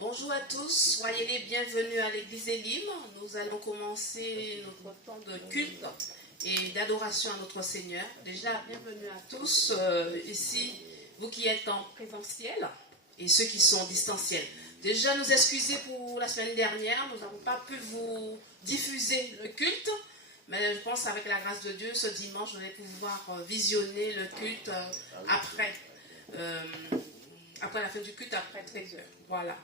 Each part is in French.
Bonjour à tous, soyez les bienvenus à l'église Elim. Nous allons commencer notre temps de culte et d'adoration à notre Seigneur. Déjà, bienvenue à tous ici, vous qui êtes en présentiel et ceux qui sont en distanciel. Déjà, nous excuser pour la semaine dernière, nous n'avons pas pu vous diffuser le culte, mais je pense qu'avec la grâce de Dieu, ce dimanche, vous allez pouvoir visionner le culte après la fin du culte, après 13h. Voilà.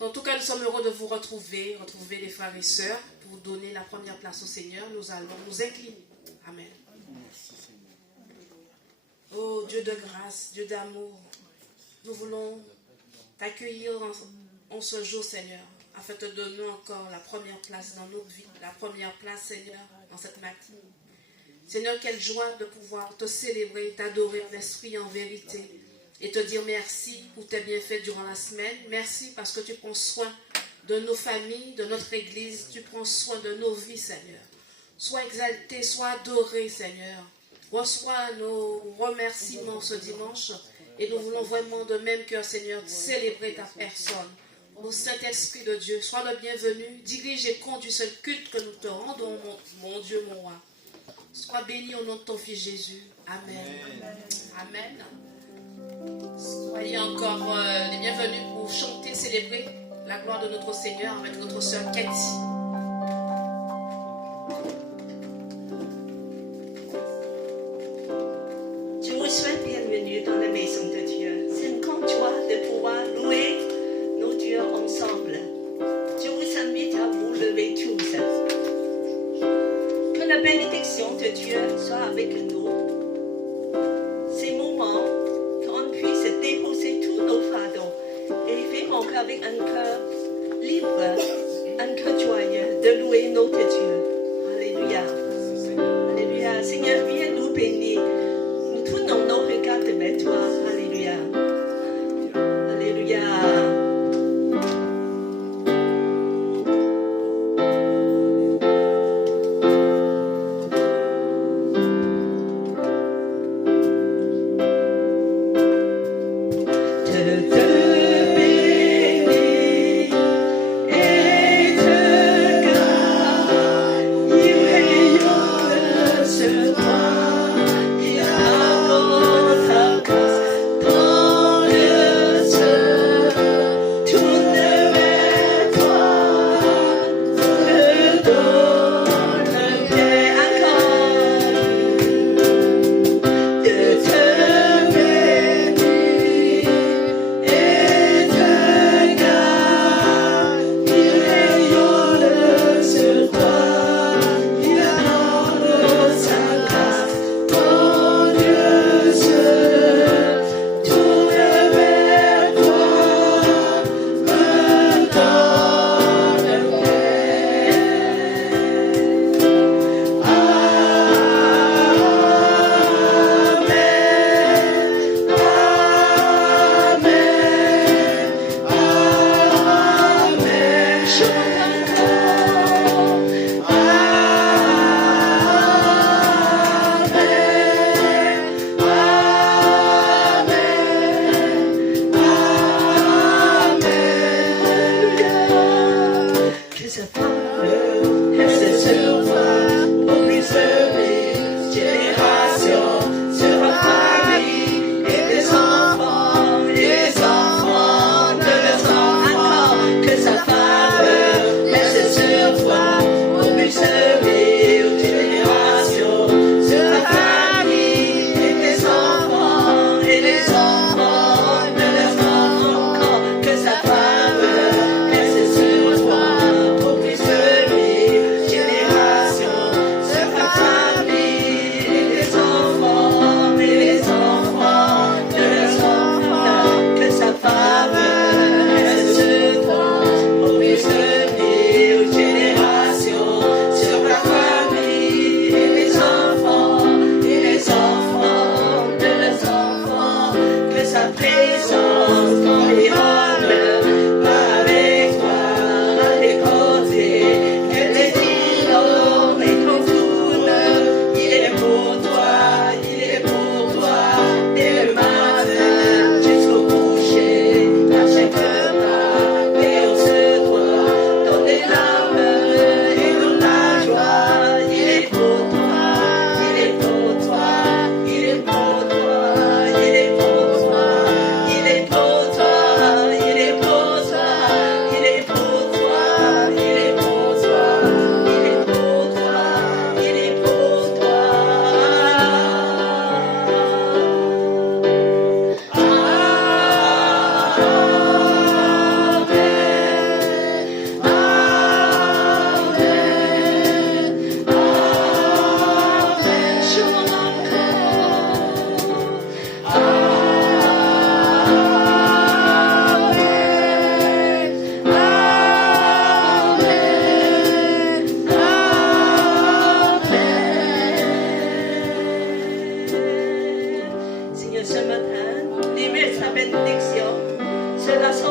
En tout cas, nous sommes heureux de vous retrouver les frères et sœurs, pour donner la première place au Seigneur. Nous allons nous incliner. Amen. Oh Dieu de grâce, Dieu d'amour, nous voulons t'accueillir en ce jour, Seigneur, afin de te donner encore la première place dans notre vie, la première place, Seigneur, dans cette matinée. Seigneur, quelle joie de pouvoir te célébrer, t'adorer en esprit et en vérité. Et te dire merci pour tes bienfaits durant la semaine. Merci parce que tu prends soin de nos familles, de notre église. Tu prends soin de nos vies, Seigneur. Sois exalté, sois adoré, Seigneur. Reçois nos remerciements ce dimanche. Et nous voulons vraiment de même cœur, Seigneur, célébrer ta personne. Au Saint-Esprit de Dieu, sois le bienvenu. Dirige et conduis ce culte que nous te rendons, mon Dieu, mon roi. Sois béni au nom de ton Fils Jésus. Amen. Amen. Soyez encore les bienvenus pour chanter, célébrer la gloire de notre Seigneur avec notre sœur Cathy. Je vous souhaite bienvenue dans la maison de Dieu. C'est une grande joie de pouvoir louer nos dieux ensemble. Je vous invite à vous lever tous. Que la bénédiction de Dieu soit avec nous. Ces moments, qu'on puisse déposer tous nos fardeaux et vraiment qu'avec un cœur libre, un cœur joyeux, de louer notre Dieu. Alléluia. Alléluia. Seigneur, viens nous bénir. Nous tournons nos regards vers toi. Alléluia. Alléluia. Oh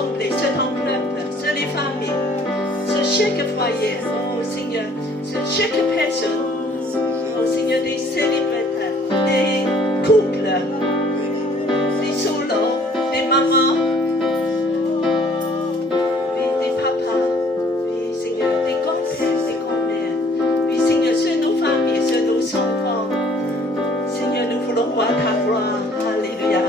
assemblée, sur ton peuple, sur les familles, sur chaque foyer, oh Seigneur, sur chaque personne, oh Seigneur, des célibataires, des couples, des solos, des mamans, oui, des papas, oui Seigneur, des grands-pères, des grands-mères, oui Seigneur, sur nos familles, sur nos enfants, Seigneur, nous voulons voir ta gloire, alléluia.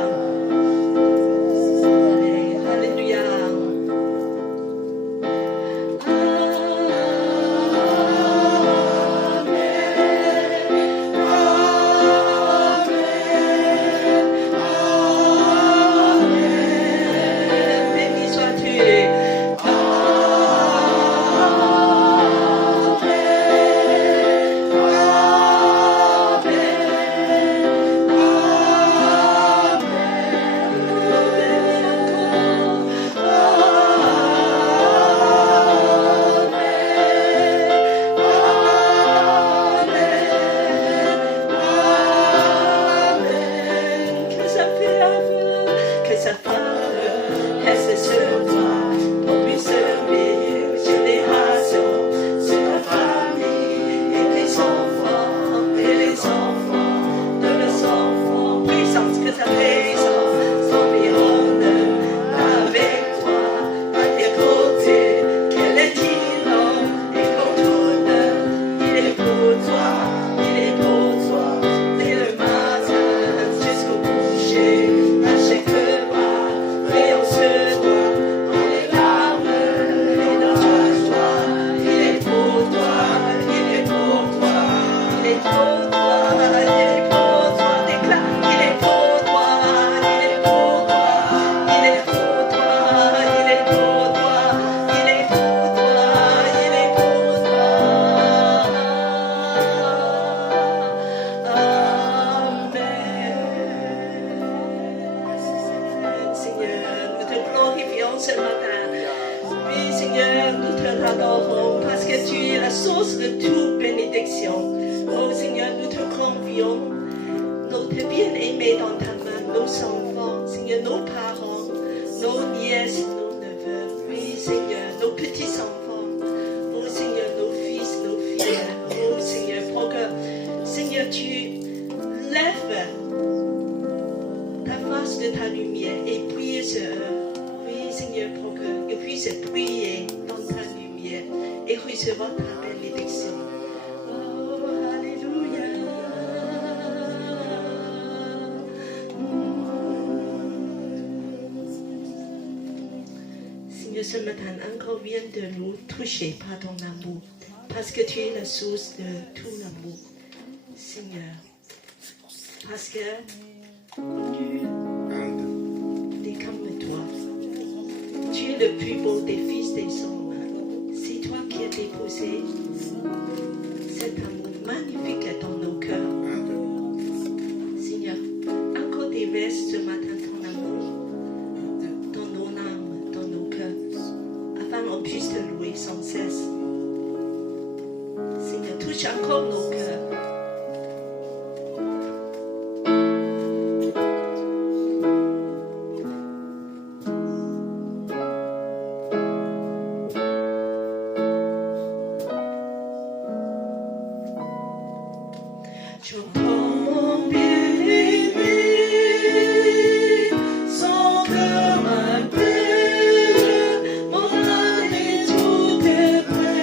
Ce matin, encore viens de nous toucher par ton amour, parce que tu es la source de tout l'amour, Seigneur. Parce que nul n'est comme toi. Tu es le plus beau des fils des hommes. C'est toi qui as déposé cet amour magnifique dans nos cœurs. Seigneur, encore déverse ce matin ton amour dans nos âmes, dans nos cœurs, afin qu'on puisse te louer sans cesse. Seigneur, touche encore nos cœurs. Son cœur m'appelle, mon âme est tout est prêt.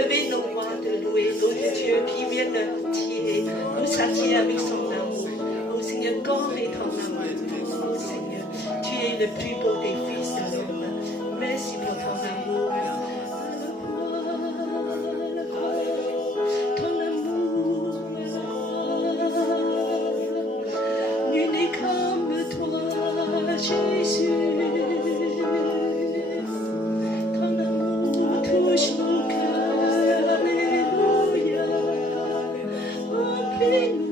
lever nos voix de louer notre Dieu qui vient nous satier avec son amour. Oh Seigneur, comme est ton amour. Oh Seigneur, tu es le plus beau des fils de l'homme. Merci pour ton amour. Ton amour. Nul n'est comme toi, Jésus. Ton amour touche nos cœurs. Alléluia. Remplis-nous.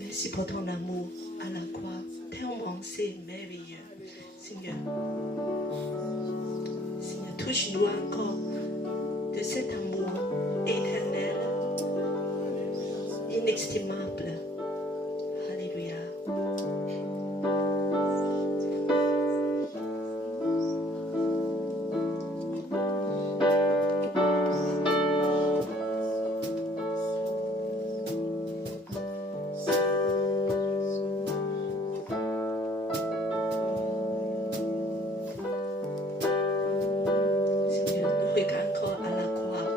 Merci pour ton amour à la croix, tellement c'est merveilleux, Seigneur. Seigneur, touche-nous encore de cet amour éternel, inestimable. Alléluia. Seigneur, nous regardons encore à la croix.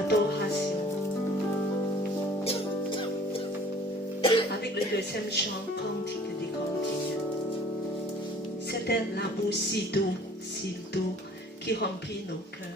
adoration. Avec le deuxième chant, Cantique des Cantiques. C'était l'amour si doux qui remplit nos cœurs.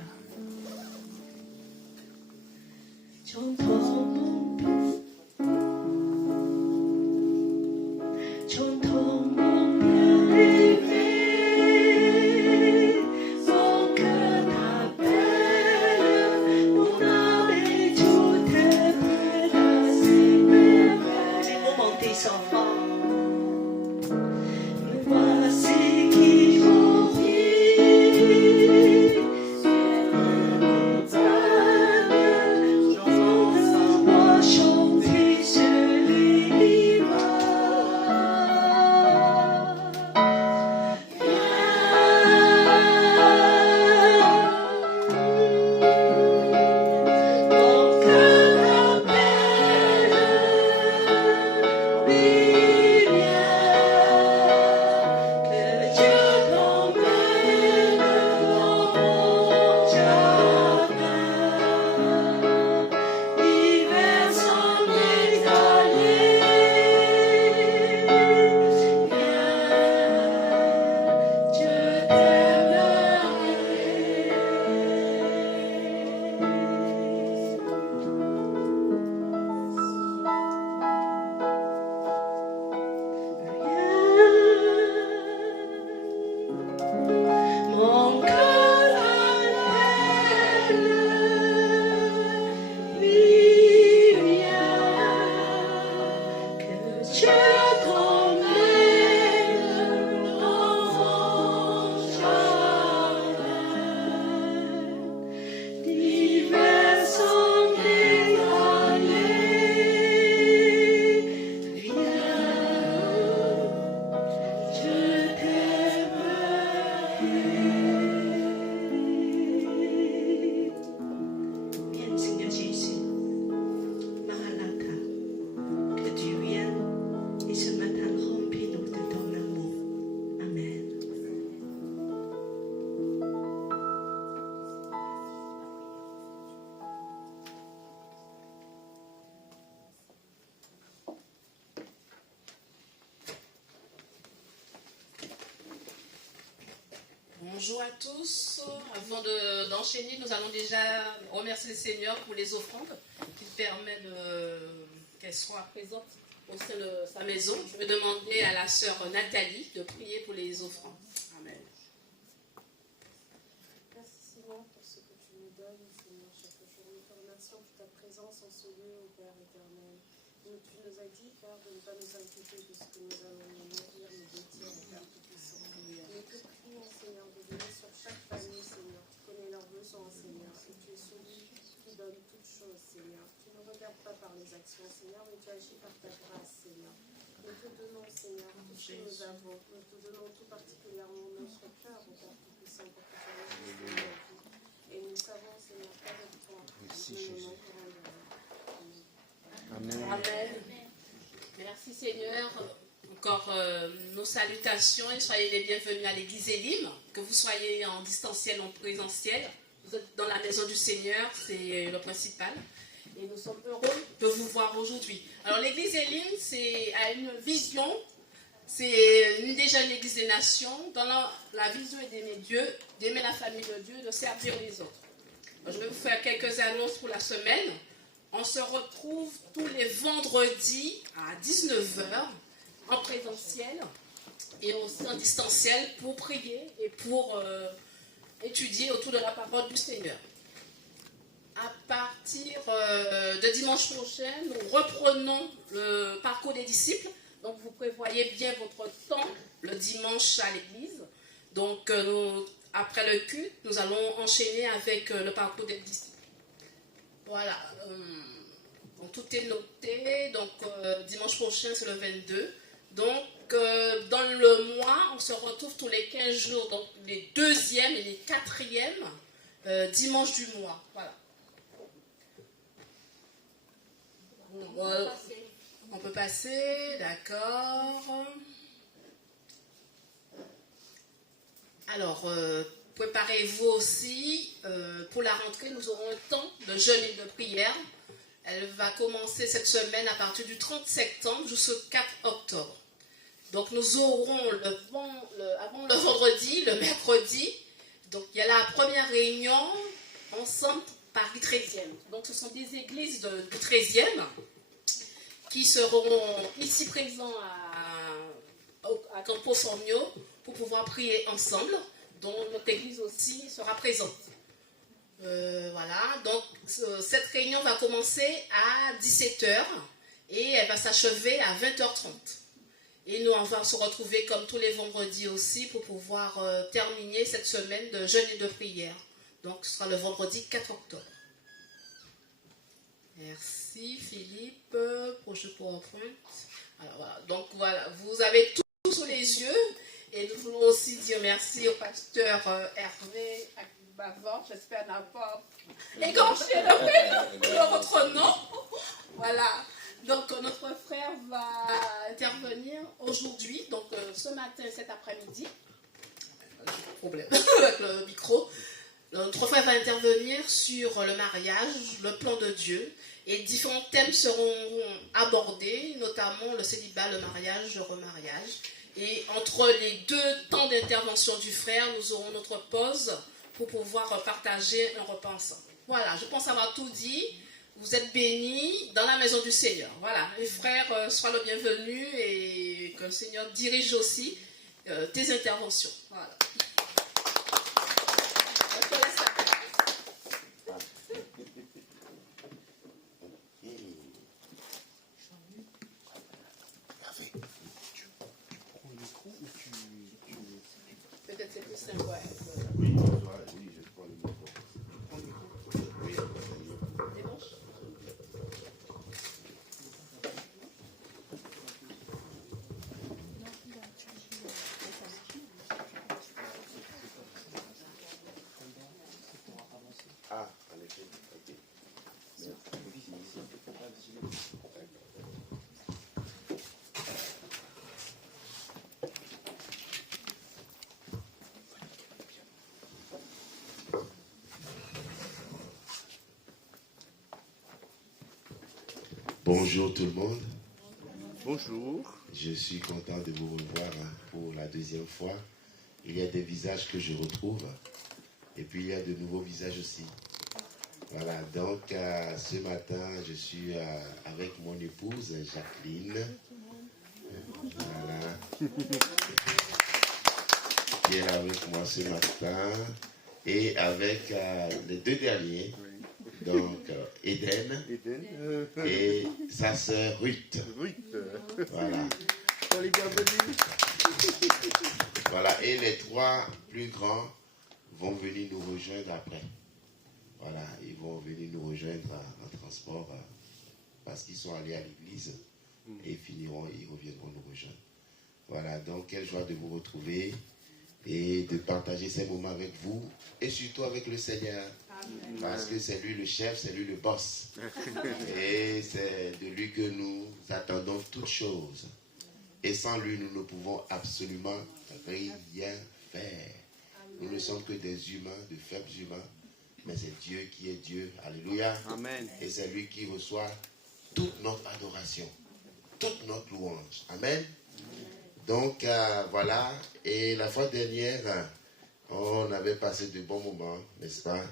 Bonjour à tous. Avant d'enchaîner, nous allons déjà remercier le Seigneur pour les offrandes qui permettent qu'elles soient présentes au sein de sa maison. Je vais demander à la sœur Nathalie de prier pour les offrandes. Amen. Merci Seigneur pour ce que tu nous donnes, Seigneur, chaque jour. Nous te remercions pour ta présence en ce lieu, ô Père éternel. Tu nous as dit, Père, de ne pas nous inquiéter de ce que nous allons nous nourrir, nous vêtir, ô Père Tout-Puissant. Nous te prions, Seigneur, de venir sur chaque famille, Seigneur. Tu connais leurs besoins, Seigneur, et tu es celui qui donne toutes choses, Seigneur. Tu ne regardes pas par les actions, Seigneur, mais tu agis par ta grâce, Seigneur. Nous te donnons, Seigneur, tout ce que nous avons. Nous te donnons tout particulièrement notre cœur, ô Père Tout-Puissant, pour que tu agisses dans nos vies. Et nous savons, Seigneur, qu'avec toi, nous ne manquerons de rien. Amen. Amen. Merci Seigneur. Encore nos salutations et soyez les bienvenus à l'église Elim, que vous soyez en distanciel ou en présentiel. Vous êtes dans la maison du Seigneur, c'est le principal. Et nous sommes heureux de vous voir aujourd'hui. Alors l'église Elim a une vision, c'est déjà une église des nations. Dans la vision est d'aimer Dieu, d'aimer la famille de Dieu, de servir les autres. Alors, je vais vous faire quelques annonces pour la semaine. On se retrouve tous les vendredis à 19h en présentiel et aussi en distanciel pour prier et pour étudier autour de la parole du Seigneur. À partir de dimanche prochain, nous reprenons le parcours des disciples. Donc vous prévoyez bien votre temps le dimanche à l'église. Donc après le culte, nous allons enchaîner avec le parcours des disciples. Voilà. Donc tout est noté. Donc dimanche prochain, c'est le 22. Donc dans le mois, on se retrouve tous les 15 jours. Donc les 2e et les 4e dimanches du mois. Voilà. On peut passer, d'accord. Alors, préparez-vous aussi. Pour la rentrée, nous aurons un temps de jeûne et de prière. Elle va commencer cette semaine à partir du 30 septembre jusqu'au 4 octobre. Donc nous aurons avant le vendredi, le mercredi. Donc il y a la première réunion ensemble Paris 13e. Donc ce sont des églises du 13e qui seront ici présents à Campo Formio pour pouvoir prier ensemble, dont notre église aussi sera présente. Voilà, donc cette réunion va commencer à 17h et elle va s'achever à 20h30. Et nous, on va se retrouver comme tous les vendredis aussi pour pouvoir terminer cette semaine de jeûne et de prière. Donc ce sera le vendredi 4 octobre. Merci Philippe. Projet PowerPoint. Alors voilà, donc voilà, vous avez tout sous les yeux. Et nous voulons aussi dire merci au pasteur Hervé Bavor. J'espère n'avoir pas égorgé votre nom. Voilà. Donc notre frère va intervenir aujourd'hui, donc ce matin, cet après-midi. Problème avec le micro. Notre frère va intervenir sur le mariage, le plan de Dieu, et différents thèmes seront abordés, notamment le célibat, le mariage, le remariage. Et entre les deux temps d'intervention du frère, nous aurons notre pause pour pouvoir partager un repas ensemble. Voilà, je pense avoir tout dit. Vous êtes bénis dans la maison du Seigneur. Voilà, les frères, sois le bienvenu et que le Seigneur dirige aussi tes interventions. Voilà. Je te laisse la place. Hervé, tu prends le micro ou tu... Peut-être c'est plus simple, ouais. Oui, je prends le micro. Prends le micro. Oui, C'est bon? Ah, en effet. Ok. Bonjour tout le monde. Bonjour. Je suis content de vous revoir pour la deuxième fois. Il y a des visages que je retrouve et puis il y a de nouveaux visages aussi. Voilà, donc ce matin, je suis avec mon épouse Jacqueline. Voilà. Qui est là avec moi ce matin. Et avec les deux derniers. Donc Eden et sa sœur Ruth. Voilà. Voilà, et les trois plus grands vont venir nous rejoindre après. Voilà, ils vont venir nous rejoindre en transport parce qu'ils sont allés à l'église et ils reviendront nous rejoindre. Voilà, donc quelle joie de vous retrouver et de partager ces moments avec vous et surtout avec le Seigneur. Amen. Parce que c'est lui le chef, c'est lui le boss. Et c'est de lui que nous attendons toutes choses. Et sans lui, nous ne pouvons absolument rien faire. Nous ne sommes que des humains, de faibles humains. Mais c'est Dieu qui est Dieu. Alléluia. Amen. Et c'est lui qui reçoit toute notre adoration, toute notre louange. Amen. Donc, voilà. Et la fois dernière, on avait passé de bons moments, n'est-ce pas?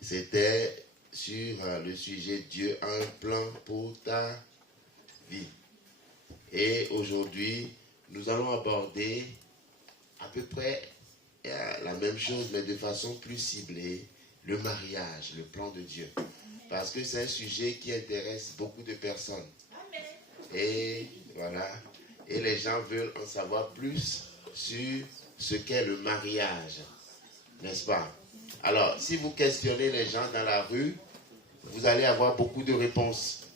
C'était sur le sujet Dieu a un plan pour ta vie. Et aujourd'hui, nous allons aborder à peu près la même chose, mais de façon plus ciblée, le mariage, le plan de Dieu. Parce que c'est un sujet qui intéresse beaucoup de personnes. Et voilà. Et les gens veulent en savoir plus sur ce qu'est le mariage. N'est-ce pas? Alors, si vous questionnez les gens dans la rue, vous allez avoir beaucoup de réponses.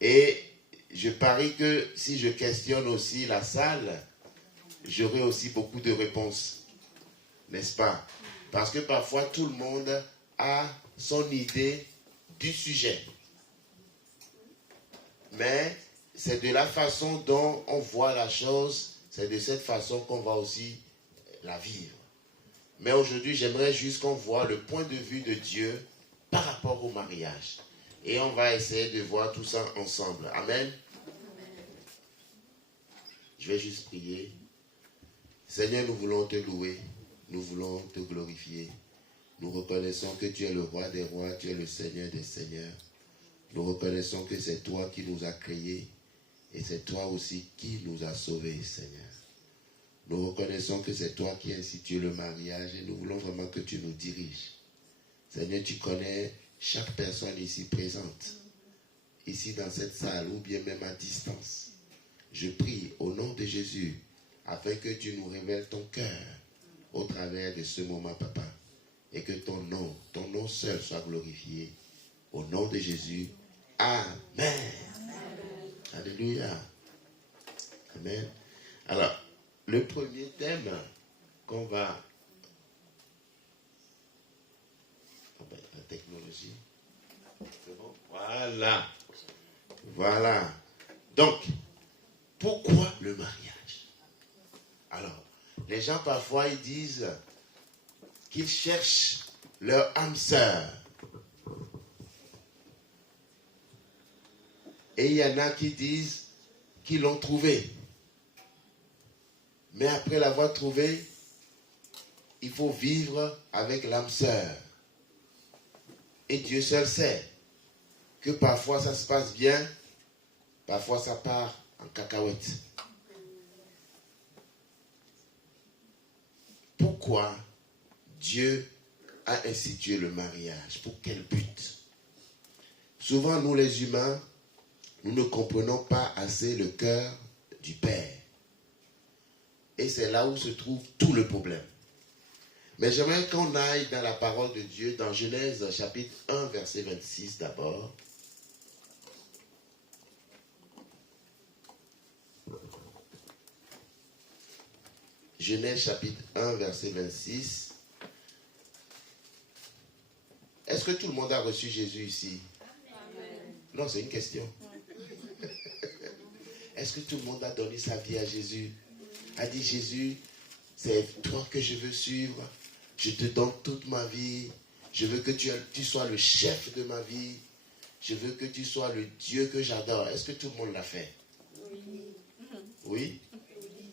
Et je parie que si je questionne aussi la salle, j'aurai aussi beaucoup de réponses. N'est-ce pas? Parce que parfois, tout le monde a son idée du sujet. Mais c'est de la façon dont on voit la chose, c'est de cette façon qu'on va aussi la vivre. Mais aujourd'hui, j'aimerais juste qu'on voit le point de vue de Dieu par rapport au mariage. Et on va essayer de voir tout ça ensemble. Amen. Je vais juste prier. Seigneur, nous voulons te louer. Nous voulons te glorifier. Nous reconnaissons que tu es le roi des rois, tu es le Seigneur des seigneurs. Nous reconnaissons que c'est toi qui nous as créés et c'est toi aussi qui nous as sauvés, Seigneur. Nous reconnaissons que c'est toi qui as institué le mariage et nous voulons vraiment que tu nous diriges. Seigneur, tu connais chaque personne ici présente, ici dans cette salle ou bien même à distance. Je prie au nom de Jésus afin que tu nous révèles ton cœur au travers de ce moment, Papa, et que ton nom seul soit glorifié. Au nom de Jésus, Amen. Amen. Alléluia. Amen. Alors, le premier thème qu'on va... La technologie. C'est bon? Voilà. Voilà. Donc, pourquoi le mariage? Alors, les gens parfois ils disent qu'ils cherchent leur âme sœur. Et il y en a qui disent qu'ils l'ont trouvé. Mais après l'avoir trouvé, il faut vivre avec l'âme sœur. Et Dieu seul sait que parfois ça se passe bien, parfois ça part en cacahuète. Pourquoi Dieu a institué le mariage? Pour quel but? Souvent, nous les humains, nous ne comprenons pas assez le cœur du Père. Et c'est là où se trouve tout le problème. Mais j'aimerais qu'on aille dans la parole de Dieu, dans Genèse chapitre 1, verset 26 d'abord. Genèse chapitre 1, verset 26. Est-ce que tout le monde a reçu Jésus ici? Amen. Non, c'est une question. Est-ce que tout le monde a donné sa vie à Jésus? A dit Jésus, c'est toi que je veux suivre. Je te donne toute ma vie. Je veux que tu sois le chef de ma vie. Je veux que tu sois le Dieu que j'adore. Est-ce que tout le monde l'a fait? Oui?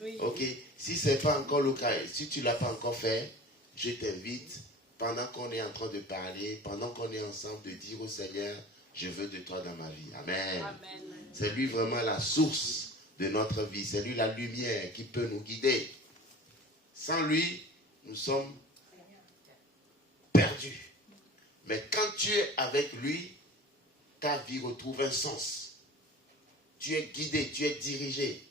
Oui? Ok. Si c'est pas encore le cas, si tu ne l'as pas encore fait, je t'invite, pendant qu'on est en train de parler, pendant qu'on est ensemble, de dire au Seigneur, je veux de toi dans ma vie. Amen. Amen. C'est lui vraiment la source de notre vie. C'est lui la lumière qui peut nous guider. Sans lui, nous sommes perdus. Mais quand tu es avec lui, ta vie retrouve un sens. Tu es guidé, tu es dirigé.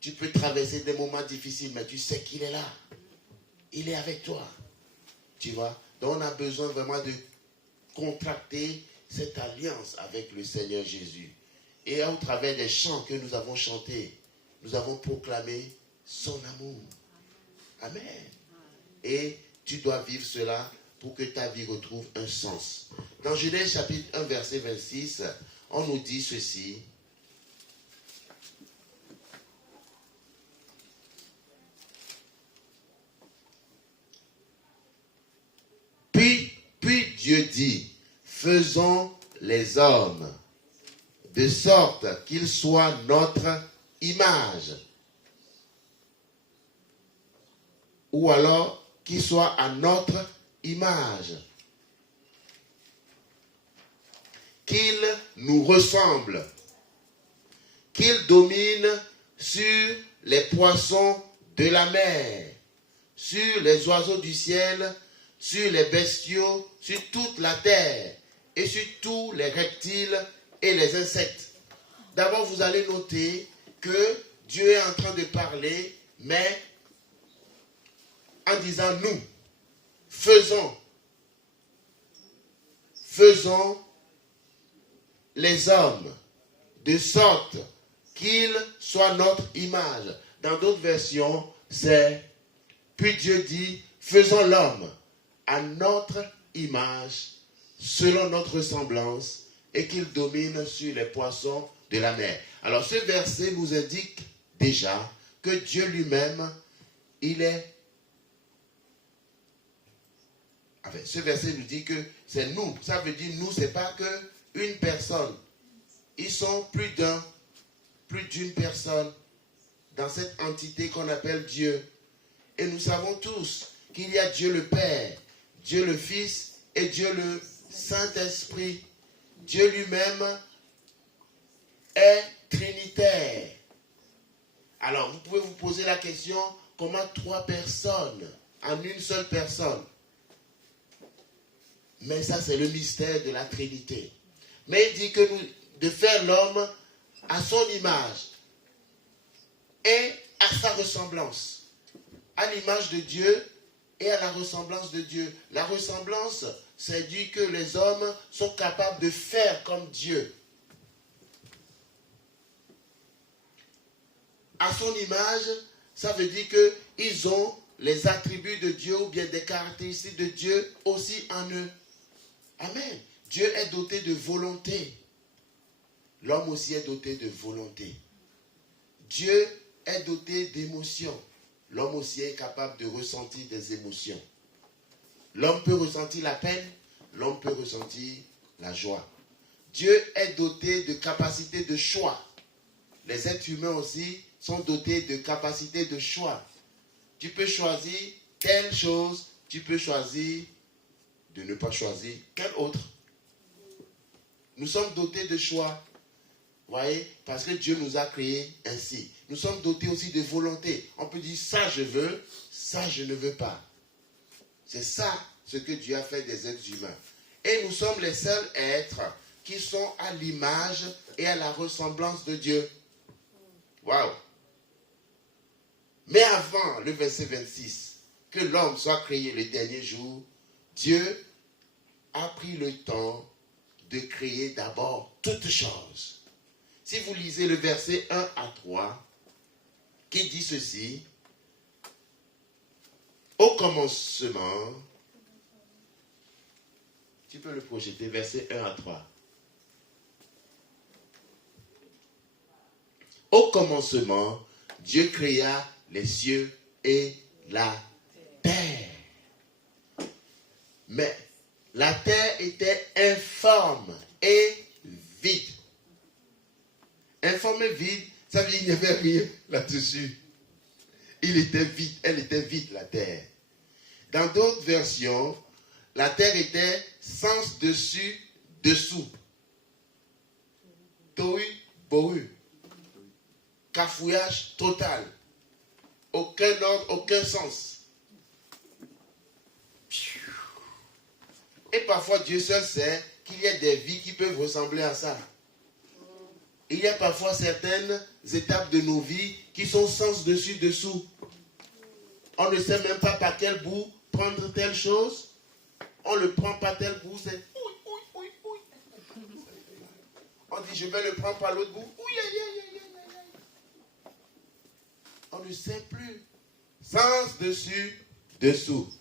Tu peux traverser des moments difficiles, mais tu sais qu'il est là. Il est avec toi. Tu vois? Donc on a besoin vraiment de contracter cette alliance avec le Seigneur Jésus. Et au travers des chants que nous avons chantés, nous avons proclamé son amour. Amen. Et tu dois vivre cela pour que ta vie retrouve un sens. Dans Genèse chapitre 1, verset 26, on nous dit ceci. Puis Dieu dit, faisons les hommes de sorte qu'ils soient notre image. Ou alors qu'ils soient à notre image. Qu'ils nous ressemblent. Qu'ils dominent sur les poissons de la mer, sur les oiseaux du ciel, sur les bestiaux, sur toute la terre et sur tous les reptiles et les insectes. D'abord, vous allez noter que Dieu est en train de parler, mais en disant nous, faisons les hommes de sorte qu'ils soient notre image. Dans d'autres versions, c'est puis Dieu dit, faisons l'homme à notre image, selon notre ressemblance, et qu'il domine sur les poissons de la mer. Alors ce verset nous indique déjà que Dieu lui-même, il est Enfin, ce verset nous dit que c'est nous. Ça veut dire nous, c'est pas que une personne. Ils sont plus d'une personne dans cette entité qu'on appelle Dieu. Et nous savons tous qu'il y a Dieu le Père, Dieu le Fils et Dieu le Saint-Esprit. Dieu lui-même est trinitaire. Alors, vous pouvez vous poser la question, comment 3 personnes en une seule personne? Mais ça, c'est le mystère de la Trinité. Mais il dit que de faire l'homme à son image et à sa ressemblance. À l'image de Dieu et à la ressemblance de Dieu. La ressemblance, c'est dit que les hommes sont capables de faire comme Dieu. À son image, ça veut dire qu'ils ont les attributs de Dieu ou bien des caractéristiques de Dieu aussi en eux. Amen. Dieu est doté de volonté. L'homme aussi est doté de volonté. Dieu est doté d'émotions. L'homme aussi est capable de ressentir des émotions. L'homme peut ressentir la peine, l'homme peut ressentir la joie. Dieu est doté de capacité de choix. Les êtres humains aussi sont dotés de capacité de choix. Tu peux choisir telle chose, tu peux choisir de ne pas choisir quelle autre. Nous sommes dotés de choix. Vous voyez, parce que Dieu nous a créés ainsi. Nous sommes dotés aussi de volonté. On peut dire ça je veux, ça je ne veux pas. C'est ça ce que Dieu a fait des êtres humains. Et nous sommes les seuls êtres qui sont à l'image et à la ressemblance de Dieu. Waouh! Mais avant le verset 26, que l'homme soit créé le dernier jour, Dieu a pris le temps de créer d'abord toutes choses. Si vous lisez le verset 1 à 3, qui dit ceci, au commencement, tu peux le projeter, verset 1 à 3. Au commencement, Dieu créa les cieux et la terre. Mais la terre était informe et vide. Informe et vide, ça veut dire qu'il n'y avait rien là-dessus. Il était vide, elle était vide, la terre. Dans d'autres versions, la terre était sens dessus, dessous. Tohu, bohu. Cafouillage total. Aucun ordre, aucun sens. Et parfois, Dieu seul sait qu'il y a des vies qui peuvent ressembler à ça. Il y a parfois certaines étapes de nos vies qui sont sens dessus, dessous. On ne sait même pas par quel bout prendre telle chose. On ne le prend pas tel bout, c'est oui. On dit je vais le prendre par l'autre bout. On ne sait plus. Sens dessus, dessous.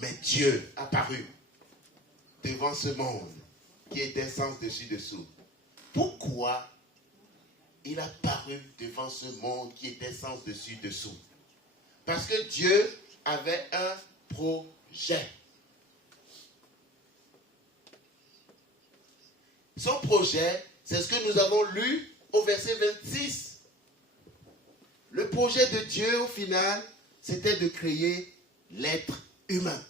Mais Dieu a paru devant ce monde qui était sens dessus, dessous. Pourquoi il a paru devant ce monde qui était sens dessus, dessous? Parce que Dieu avait un projet. Son projet, c'est ce que nous avons lu au verset 26. Le projet de Dieu, au final, c'était de créer l'être humain.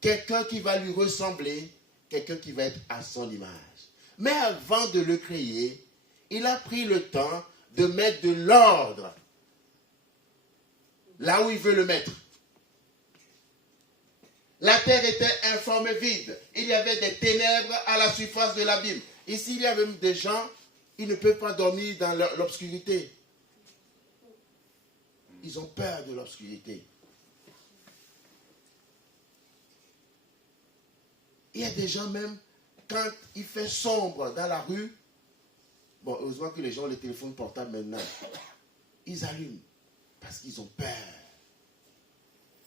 Quelqu'un qui va lui ressembler, quelqu'un qui va être à son image. Mais avant de le créer, il a pris le temps de mettre de l'ordre là où il veut le mettre. La terre était informe et vide. Il y avait des ténèbres à la surface de l'abîme. Ici, il y a même des gens, ils ne peuvent pas dormir dans l'obscurité. Ils ont peur de l'obscurité. Il y a des gens même, quand il fait sombre dans la rue, bon, heureusement que les gens ont les téléphones portables maintenant, ils allument parce qu'ils ont peur.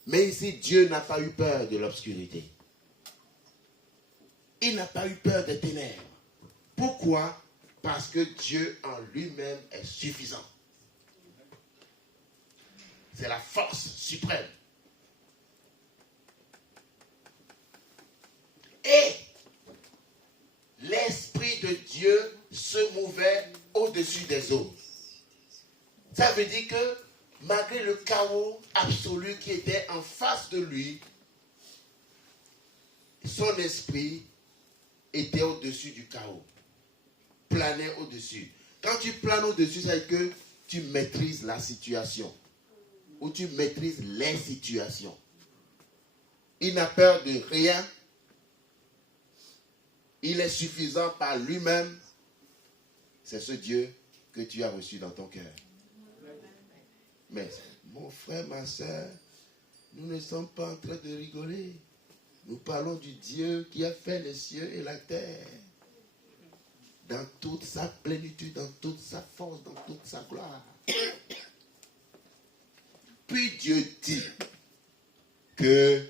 Mais ici, Dieu n'a pas eu peur de l'obscurité. Il n'a pas eu peur des ténèbres. Pourquoi? Parce que Dieu en lui-même est suffisant. C'est la force suprême. Et l'Esprit de Dieu se mouvait au-dessus des eaux. Ça veut dire que malgré le chaos absolu qui était en face de lui, son esprit était au-dessus du chaos, planait au-dessus. Quand tu planes au-dessus, ça veut dire que tu maîtrises la situation ou tu maîtrises les situations. Il n'a peur de rien. Il est suffisant par lui-même. C'est ce Dieu que tu as reçu dans ton cœur. Mais mon frère, ma soeur, nous ne sommes pas en train de rigoler. Nous parlons du Dieu qui a fait les cieux et la terre. Dans toute sa plénitude, dans toute sa force, dans toute sa gloire. Puis Dieu dit que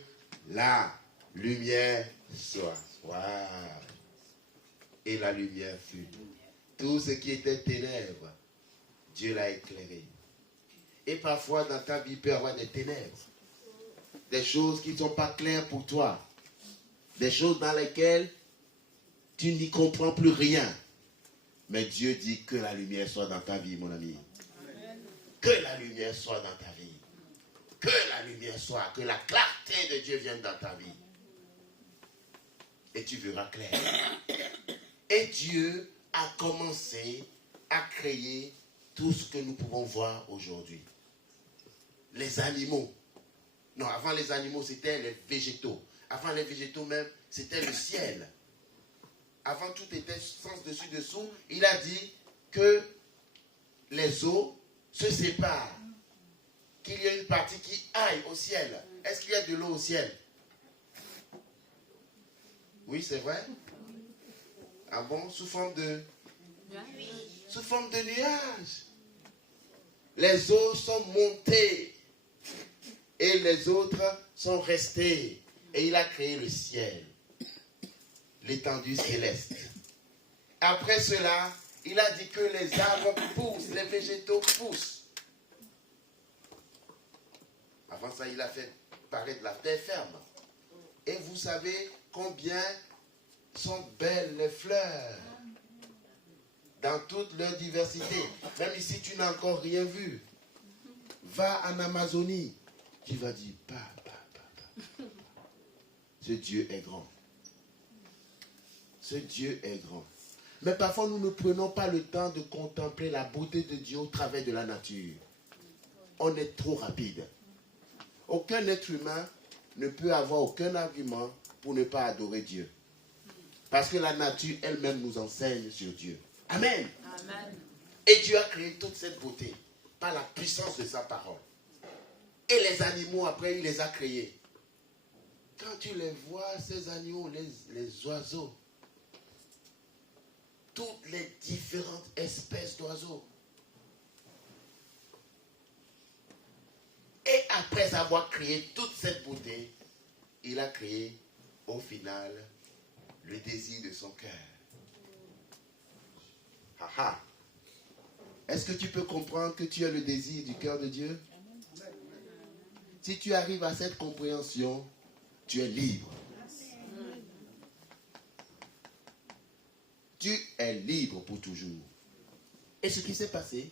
la lumière soit. Wow. Et la lumière fut. Tout ce qui était ténèbres, Dieu l'a éclairé. Et parfois dans ta vie, il peut y avoir des ténèbres. Des choses qui ne sont pas claires pour toi. Des choses dans lesquelles tu n'y comprends plus rien. Mais Dieu dit que la lumière soit dans ta vie, mon ami. Amen. Que la lumière soit dans ta vie. Que la lumière soit, que la clarté de Dieu vienne dans ta vie. Et tu verras clair. Et Dieu a commencé à créer tout ce que nous pouvons voir aujourd'hui. Les animaux. Non, avant les animaux, c'était les végétaux. Avant les végétaux même, c'était le ciel. Avant tout était sens dessus-dessous. Il a dit que les eaux se séparent. Qu'il y a une partie qui aille au ciel. Est-ce qu'il y a de l'eau au ciel? Oui, c'est vrai. Ah bon? Sous forme de... Sous forme de nuages. Les eaux sont montées. Et les autres sont restés. Et il a créé le ciel. L'étendue céleste. Après cela, il a dit que les arbres poussent, les végétaux poussent. Avant ça, il a fait paraître la terre ferme. Et vous savez combien sont belles les fleurs dans toute leur diversité. Même ici, tu n'as encore rien vu. Va en Amazonie. Tu vas dire, ce Dieu est grand. Ce Dieu est grand. Mais parfois, nous ne prenons pas le temps de contempler la beauté de Dieu au travers de la nature. On est trop rapide. Aucun être humain ne peut avoir aucun argument pour ne pas adorer Dieu. Parce que la nature elle-même nous enseigne sur Dieu. Amen. Amen. Et Dieu a créé toute cette beauté par la puissance de sa parole. Et les animaux, après, il les a créés. Quand tu les vois, ces animaux, les oiseaux, toutes les différentes espèces d'oiseaux. Et après avoir créé toute cette beauté, il a créé, au final, le désir de son cœur. Haha. Est-ce que tu peux comprendre que tu as le désir du cœur de Dieu? Si tu arrives à cette compréhension, tu es libre. Tu es libre pour toujours. Et ce qui s'est passé,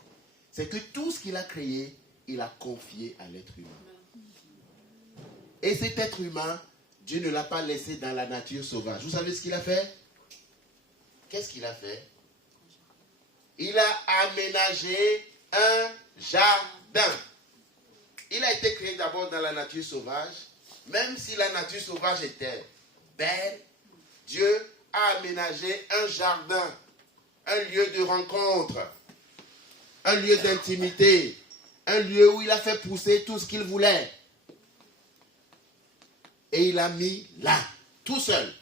c'est que tout ce qu'il a créé, il a confié à l'être humain. Et cet être humain, Dieu ne l'a pas laissé dans la nature sauvage. Vous savez ce qu'il a fait? Qu'est-ce qu'il a fait? Il a aménagé un jardin. Il a été créé d'abord dans la nature sauvage. Même si la nature sauvage était belle, Dieu a aménagé un jardin, un lieu de rencontre, un lieu d'intimité, un lieu où il a fait pousser tout ce qu'il voulait. Et il a mis là, tout seul.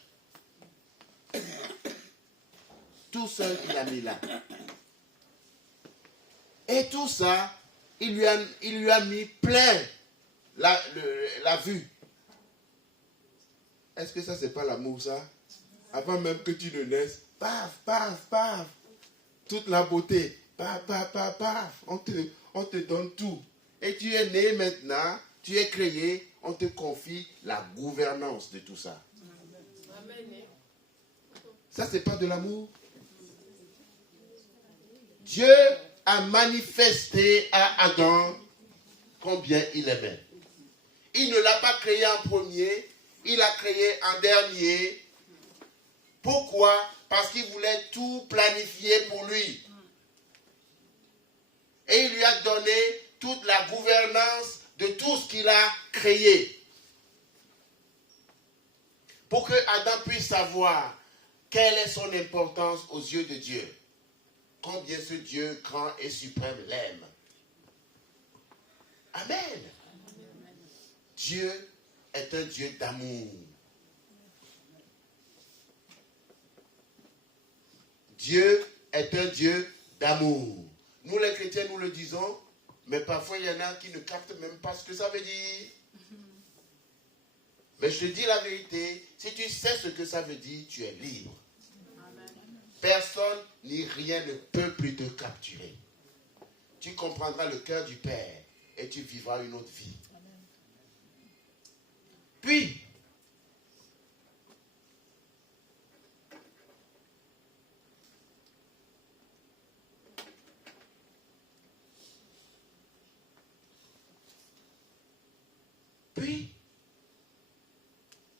Tout seul, il a mis là. Et tout ça, il lui a mis plein la vue. Est-ce que ça, c'est pas l'amour, ça? Avant même que tu ne naisses, paf, paf, paf. Toute la beauté, paf, paf, paf, paf. On te donne tout. Et tu es né maintenant, tu es créé, on te confie la gouvernance de tout ça. Amen. Ça, c'est pas de l'amour. Dieu a manifesté à Adam combien il aimait. Il ne l'a pas créé en premier, il l'a créé en dernier. Pourquoi? Parce qu'il voulait tout planifier pour lui. Et il lui a donné toute la gouvernance de tout ce qu'il a créé. Pour que Adam puisse savoir quelle est son importance aux yeux de Dieu. Combien ce Dieu grand et suprême l'aime. Amen. Dieu est un Dieu d'amour. Dieu est un Dieu d'amour. Nous les chrétiens, nous le disons, mais parfois il y en a qui ne captent même pas ce que ça veut dire. Mais je te dis la vérité, si tu sais ce que ça veut dire, tu es libre. Personne ni rien ne peut plus te capturer. Tu comprendras le cœur du Père et tu vivras une autre vie. Puis,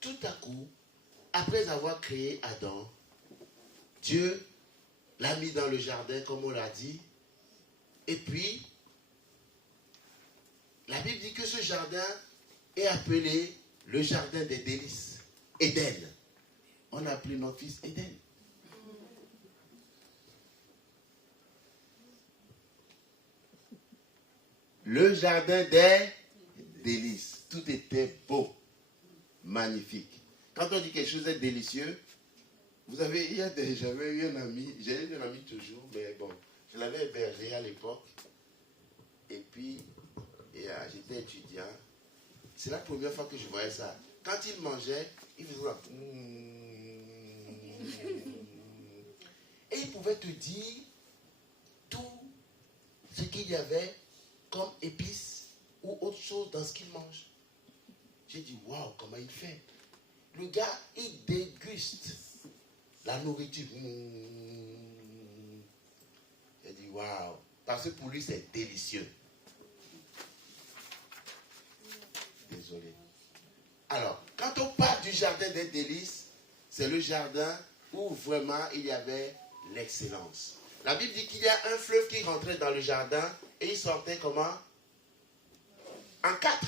tout à coup, après avoir créé Adam, Dieu l'a mis dans le jardin, comme on l'a dit. Et puis, la Bible dit que ce jardin est appelé le jardin des délices, Éden. On a appelé notre fils Éden. Le jardin des délices. Tout était beau, magnifique. Quand on dit quelque chose est délicieux, vous savez, j'avais eu un ami, j'ai eu un ami toujours, mais bon, je l'avais hébergé à l'époque. Et puis, j'étais étudiant. C'est la première fois que je voyais ça. Quand il mangeait, il faisait ça. Et il pouvait te dire tout ce qu'il y avait comme épices ou autre chose dans ce qu'il mange. J'ai dit, waouh, comment il fait? Le gars, il déguste la nourriture. J'ai dit, waouh, parce que pour lui, c'est délicieux. Désolé. Alors, quand on parle du jardin des délices, c'est le jardin où vraiment il y avait l'excellence. La Bible dit qu'il y a un fleuve qui rentrait dans le jardin et il sortait comment? En 4.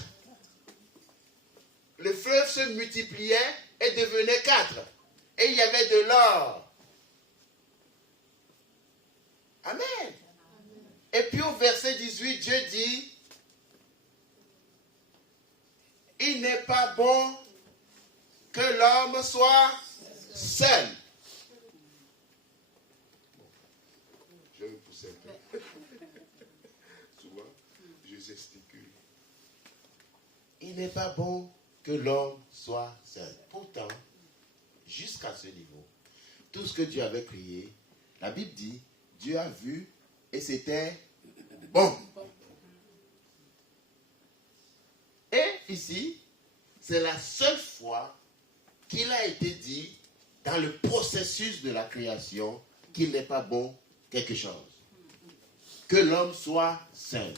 Le fleuve se multipliait et devenait 4. Et il y avait de l'or. Amen. Et puis au verset 18, Dieu dit, il n'est pas bon que l'homme soit seul. Je vais me pousser un peu. Souvent, je gesticule. Il n'est pas bon que l'homme soit seul. Pourtant, jusqu'à ce niveau, tout ce que Dieu avait créé, la Bible dit, Dieu a vu et c'était bon. Et ici, c'est la seule fois qu'il a été dit dans le processus de la création qu'il n'est pas bon quelque chose. Que l'homme soit seul.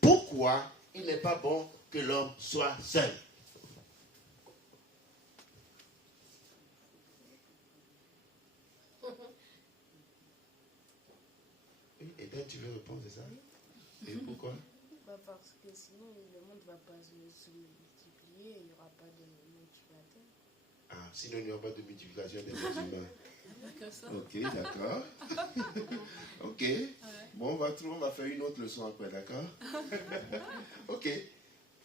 Pourquoi il n'est pas bon que l'homme soit seul? Et donc tu veux répondre, c'est ça? Et pourquoi? Parce que sinon le monde ne va pas se multiplier et il n'y aura pas de multiplicateur. Ah, sinon il n'y aura pas de multiplication des êtres humains. Ok, d'accord. Ok. Bon, on va faire une autre leçon après, d'accord? Ok.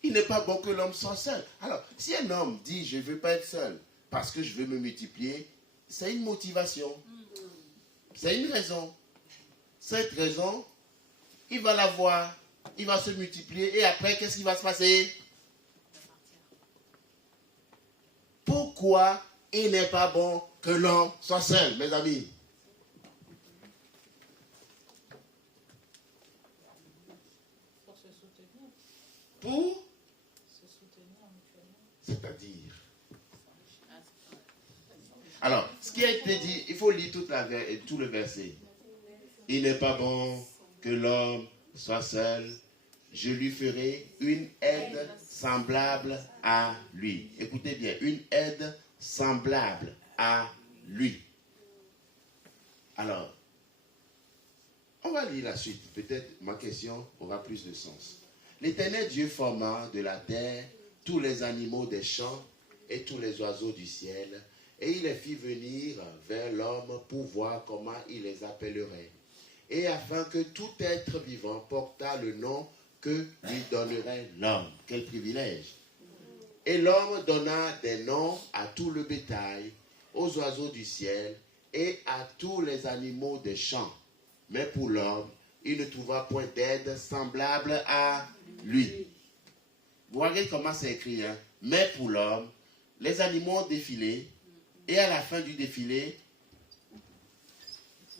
Il n'est pas bon que l'homme soit seul. Alors, si un homme dit je ne veux pas être seul parce que je veux me multiplier, c'est une motivation. C'est une raison. Cette raison, il va l'avoir. Il va se multiplier et après, qu'est-ce qui va se passer? Pourquoi il n'est pas bon que l'homme soit seul, mes amis? Pour se soutenir. Pour? Se soutenir mutuellement. C'est-à-dire. Alors, ce qui a été dit, il faut lire tout le verset. Il n'est pas bon que l'homme soit seul. Je lui ferai une aide semblable à lui. Écoutez bien, une aide semblable à lui. Alors, on va lire la suite. Peut-être ma question aura plus de sens. L'Éternel Dieu forma de la terre tous les animaux des champs et tous les oiseaux du ciel, et il les fit venir vers l'homme pour voir comment il les appellerait. Et afin que tout être vivant portât le nom que lui donnerait l'homme. Quel privilège! Et l'homme donna des noms à tout le bétail, aux oiseaux du ciel et à tous les animaux des champs. Mais pour l'homme, il ne trouva point d'aide semblable à lui. Vous voyez comment c'est écrit, hein? Mais pour l'homme, les animaux ont défilé, et à la fin du défilé,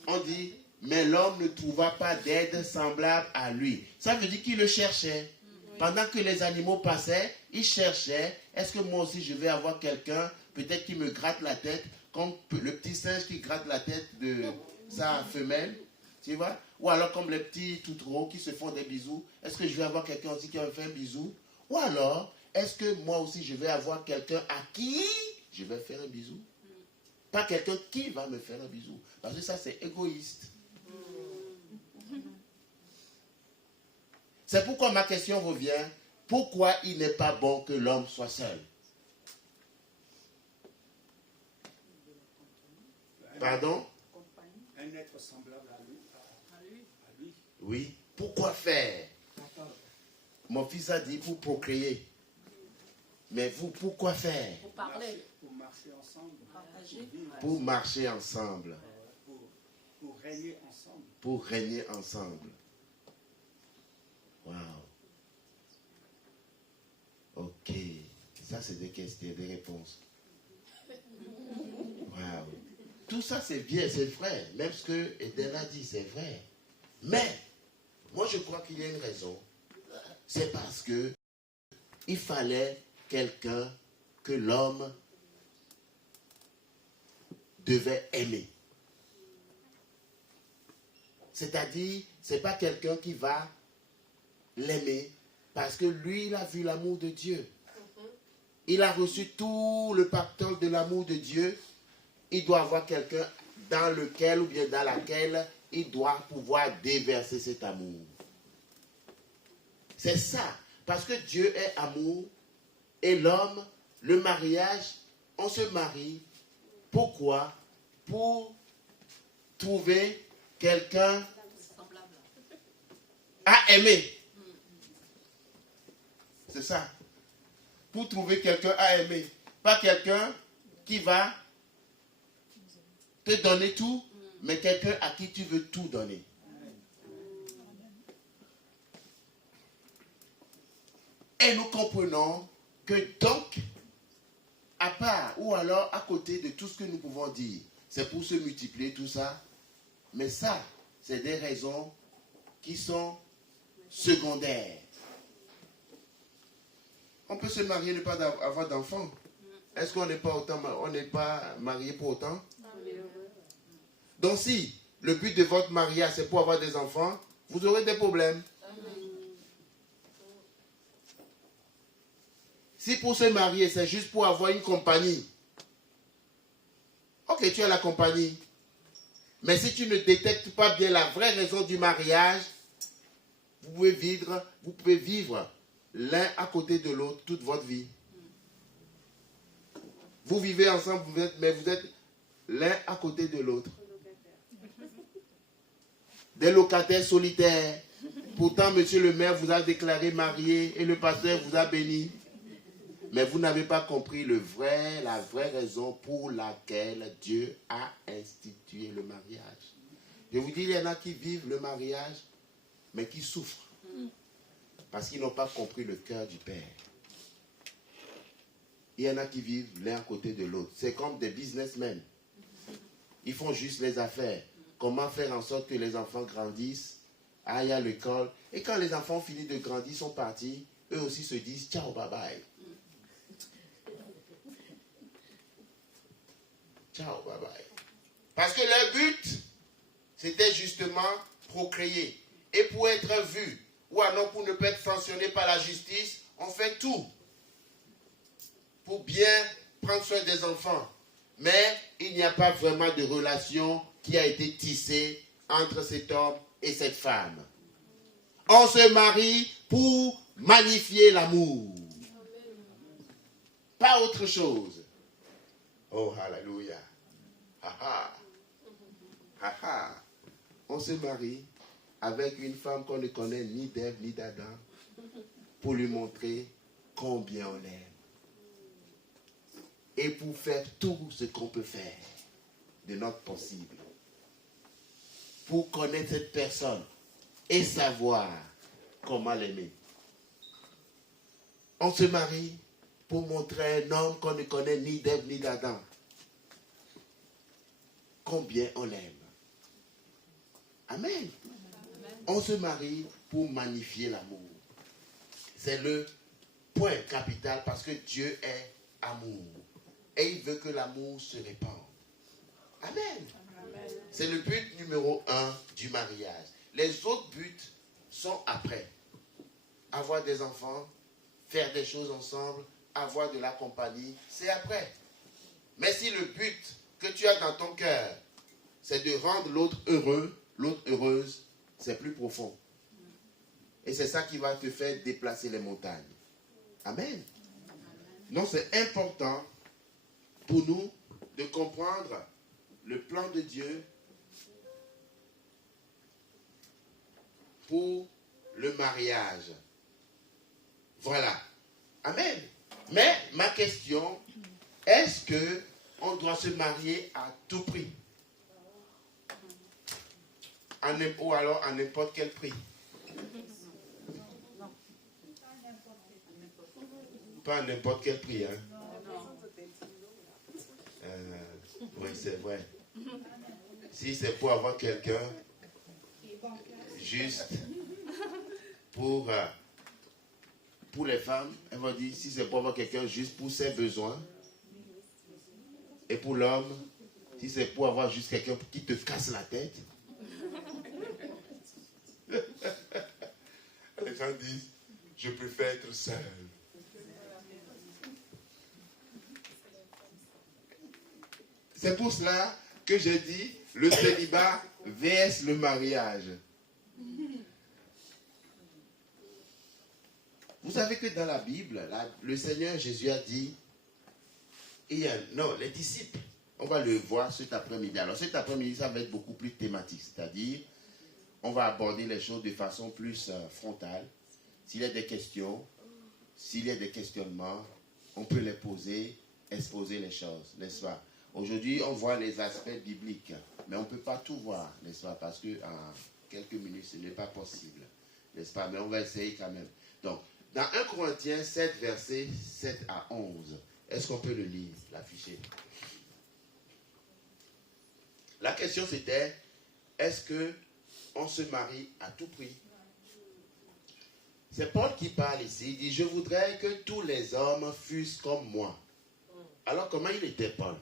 on dit, mais l'homme ne trouva pas d'aide semblable à lui. Ça veut dire qu'il le cherchait. Pendant que les animaux passaient, il cherchait, est-ce que moi aussi je vais avoir quelqu'un, peut-être qui me gratte la tête, comme le petit singe qui gratte la tête de sa femelle, tu vois? Ou alors comme les petits toutreaux qui se font des bisous, est-ce que je vais avoir quelqu'un aussi qui va me faire un bisou? Ou alors, est-ce que moi aussi je vais avoir quelqu'un à qui je vais faire un bisou? Pas quelqu'un qui va me faire un bisou. Parce que ça c'est égoïste. C'est pourquoi ma question revient. Pourquoi il n'est pas bon que l'homme soit seul? Pardon? Un être semblable à lui. Oui. Pourquoi faire? Mon fils a dit pour procréer. Mais vous, pourquoi faire? Pour parler, Pour marcher ensemble. partager. Pour marcher ensemble. Pour régner ensemble. Pour régner ensemble. Wow. Ok. Ça, c'est des questions, des réponses. Wow. Tout ça, c'est bien, c'est vrai. Même ce que Eden a dit, c'est vrai. Mais, moi, je crois qu'il y a une raison. C'est parce que il fallait quelqu'un que l'homme devait aimer. C'est-à-dire, ce n'est pas quelqu'un qui va l'aimer parce que lui, il a vu l'amour de Dieu. Il a reçu tout le pactole de l'amour de Dieu. Il doit avoir quelqu'un dans lequel ou bien dans laquelle il doit pouvoir déverser cet amour. C'est ça. Parce que Dieu est amour et l'homme, le mariage, on se marie. Pourquoi? Pour trouver quelqu'un à aimer. C'est ça. Pour trouver quelqu'un à aimer. Pas quelqu'un qui va te donner tout, mais quelqu'un à qui tu veux tout donner. Et nous comprenons que donc, à part ou alors à côté de tout ce que nous pouvons dire, c'est pour se multiplier tout ça, mais ça, c'est des raisons qui sont secondaires. On peut se marier et ne pas avoir d'enfants. Est-ce qu'on n'est pas marié pour autant? Donc si le but de votre mariage c'est pour avoir des enfants, vous aurez des problèmes. Si pour se marier c'est juste pour avoir une compagnie, ok, tu as la compagnie. Mais si tu ne détectes pas bien la vraie raison du mariage, vous pouvez vivre l'un à côté de l'autre toute votre vie. Vous vivez ensemble, mais vous êtes l'un à côté de l'autre. Des locataires solitaires. Pourtant, monsieur le maire vous a déclaré marié et le pasteur vous a béni. Mais vous n'avez pas compris la vraie raison pour laquelle Dieu a institué le mariage. Je vous dis, il y en a qui vivent le mariage, mais qui souffrent. Parce qu'ils n'ont pas compris le cœur du Père. Il y en a qui vivent l'un à côté de l'autre. C'est comme des businessmen. Ils font juste les affaires. Comment faire en sorte que les enfants grandissent, aillent à l'école. Et quand les enfants finissent de grandir, sont partis, eux aussi se disent ciao, bye bye. Ciao, bye bye. Parce que leur but, c'était justement procréer. Et pour être vu, ou alors pour ne pas être sanctionné par la justice, on fait tout pour bien prendre soin des enfants. Mais il n'y a pas vraiment de relation qui a été tissée entre cet homme et cette femme. On se marie pour magnifier l'amour. Pas autre chose. Oh, hallelujah. On se marie avec une femme qu'on ne connaît ni d'Ève ni d'Adam pour lui montrer combien on l'aime. Et pour faire tout ce qu'on peut faire de notre possible. Pour connaître cette personne et savoir comment l'aimer. On se marie pour montrer un homme qu'on ne connaît ni d'Ève ni d'Adam combien on l'aime. Amen. On se marie pour magnifier l'amour. C'est le point capital parce que Dieu est amour. Et il veut que l'amour se répande. Amen. C'est le but numéro 1 du mariage. Les autres buts sont après. Avoir des enfants, faire des choses ensemble, avoir de la compagnie, c'est après. Mais si le but que tu as dans ton cœur, c'est de rendre l'autre heureux, l'autre heureuse, c'est plus profond. Et c'est ça qui va te faire déplacer les montagnes. Amen. Donc c'est important pour nous de comprendre le plan de Dieu pour le mariage. Voilà. Amen. Mais ma question, est-ce que on doit se marier à tout prix? Ou alors à n'importe quel prix? Pas à n'importe quel prix, hein? Oui, c'est vrai. Si c'est pour avoir quelqu'un, juste pour les femmes, elle va dire, si c'est pour avoir quelqu'un juste pour ses besoins, et pour l'homme, si c'est pour avoir juste quelqu'un qui te casse la tête, les gens disent, je préfère être seul. C'est pour cela que j'ai dit le célibat vs le mariage. Vous savez que dans la Bible, le Seigneur Jésus a dit, les disciples, on va le voir cet après-midi. Alors cet après-midi, ça va être beaucoup plus thématique, c'est-à-dire, on va aborder les choses de façon plus frontale. S'il y a des questions, s'il y a des questionnements, on peut les poser, exposer les choses, n'est-ce pas? Aujourd'hui, on voit les aspects bibliques, mais on ne peut pas tout voir, n'est-ce pas? Parce qu'en quelques minutes, ce n'est pas possible, n'est-ce pas? Mais on va essayer quand même. Donc, dans 1 Corinthiens 7, versets 7 à 11, est-ce qu'on peut le lire, l'afficher? La question c'était, est-ce qu'on se marie à tout prix? C'est Paul qui parle ici, il dit, je voudrais que tous les hommes fussent comme moi. Alors comment il était Paul?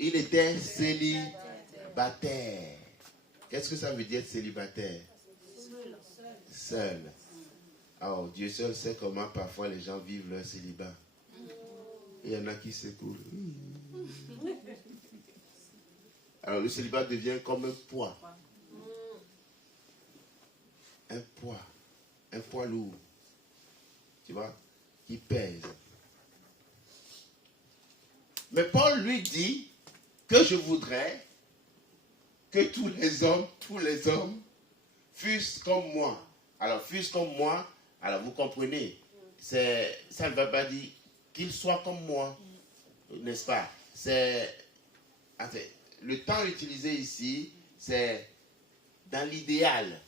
Il était célibataire. Qu'est-ce que ça veut dire célibataire? Seul. Alors, Dieu seul sait comment parfois les gens vivent leur célibat. Il y en a qui s'écoulent. Alors, le célibat devient comme un poids. Un poids lourd. Tu vois? Qui pèse. Mais Paul lui dit que je voudrais que tous les hommes fussent comme moi. Alors, fussent comme moi, alors vous comprenez, ça ne va pas dire qu'ils soient comme moi, n'est-ce pas? Le temps utilisé ici, c'est dans l'idéal.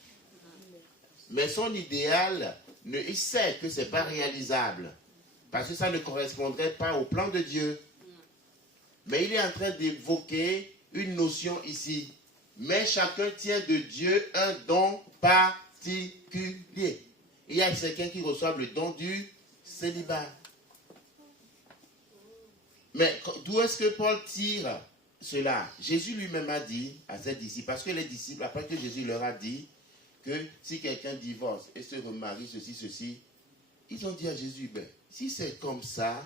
Mais son idéal, il sait que ce n'est pas réalisable, parce que ça ne correspondrait pas au plan de Dieu. Mais il est en train d'évoquer une notion ici. Mais chacun tient de Dieu un don particulier. Il y a quelqu'un qui reçoit le don du célibat. Mais d'où est-ce que Paul tire cela, Jésus lui-même a dit à ses disciples, parce que les disciples, après que Jésus leur a dit que si quelqu'un divorce et se remarie, ceci, ils ont dit à Jésus, ben, si c'est comme ça,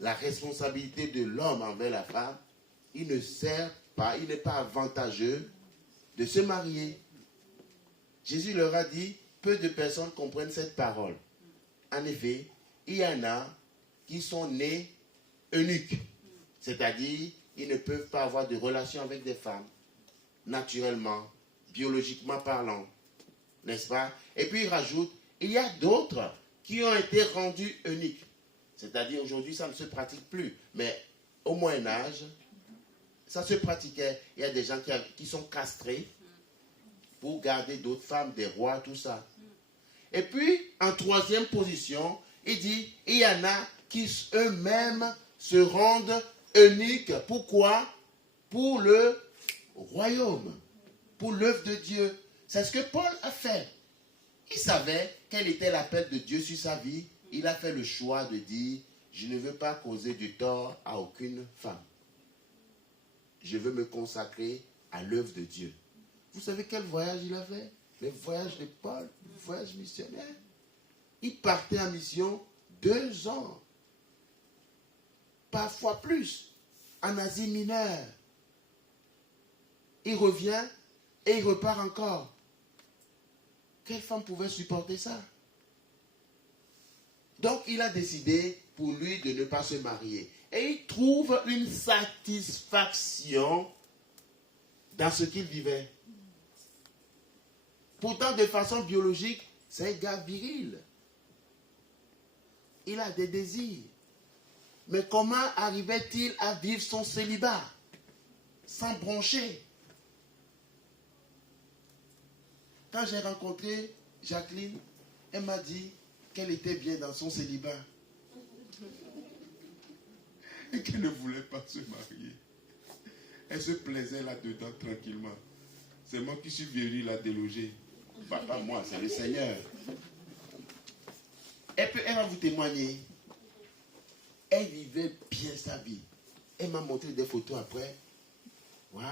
la responsabilité de l'homme envers la femme, il ne sert pas, il n'est pas avantageux de se marier. Jésus leur a dit, peu de personnes comprennent cette parole. En effet, il y en a qui sont nés eunuques, c'est-à-dire ils ne peuvent pas avoir de relation avec des femmes, naturellement, biologiquement parlant, n'est-ce pas? Et puis il rajoute, il y a d'autres qui ont été rendus eunuques, c'est-à-dire aujourd'hui ça ne se pratique plus, mais au Moyen-Âge, ça se pratiquait. Il y a des gens qui sont castrés pour garder d'autres femmes, des rois, tout ça. Et puis, en troisième position, il dit, il y en a qui eux-mêmes se rendent eunuques. Pourquoi? Pour le royaume, pour l'œuvre de Dieu. C'est ce que Paul a fait. Il savait quel était l'appel de Dieu sur sa vie. Il a fait le choix de dire, je ne veux pas causer du tort à aucune femme. Je veux me consacrer à l'œuvre de Dieu. Vous savez quel voyage il a fait? Le voyage de Paul, le voyage missionnaire. Il partait en mission 2 ans. Parfois plus. En Asie mineure. Il revient et il repart encore. Quelle femme pouvait supporter ça? Donc il a décidé pour lui de ne pas se marier. Et il trouve une satisfaction dans ce qu'il vivait. Pourtant, de façon biologique, c'est un gars viril. Il a des désirs. Mais comment arrivait-il à vivre son célibat sans broncher? Quand j'ai rencontré Jacqueline, elle m'a dit qu'elle était bien dans son célibat. Et qu'elle ne voulait pas se marier. Elle se plaisait là-dedans tranquillement. C'est moi qui suis viril à déloger. Pas moi, c'est le Seigneur. Elle va vous témoigner. Elle vivait bien sa vie. Elle m'a montré des photos après. Waouh!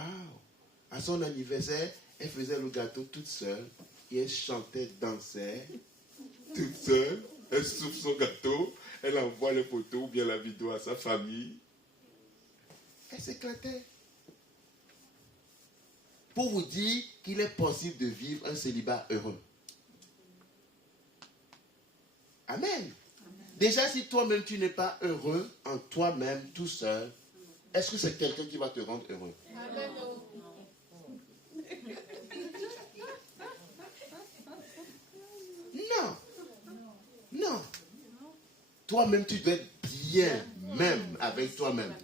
À son anniversaire, elle faisait le gâteau toute seule. Et elle chantait, dansait. Toute seule. Elle souffle son gâteau. Elle envoie les photos ou bien la vidéo à sa famille. Elle s'éclatait. Pour vous dire qu'il est possible de vivre un célibat heureux. Amen. Amen. Déjà, si toi-même tu n'es pas heureux en toi-même, tout seul, est-ce que c'est quelqu'un qui va te rendre heureux? Amen. Non. Non. Toi-même, tu dois être bien, même avec toi-même.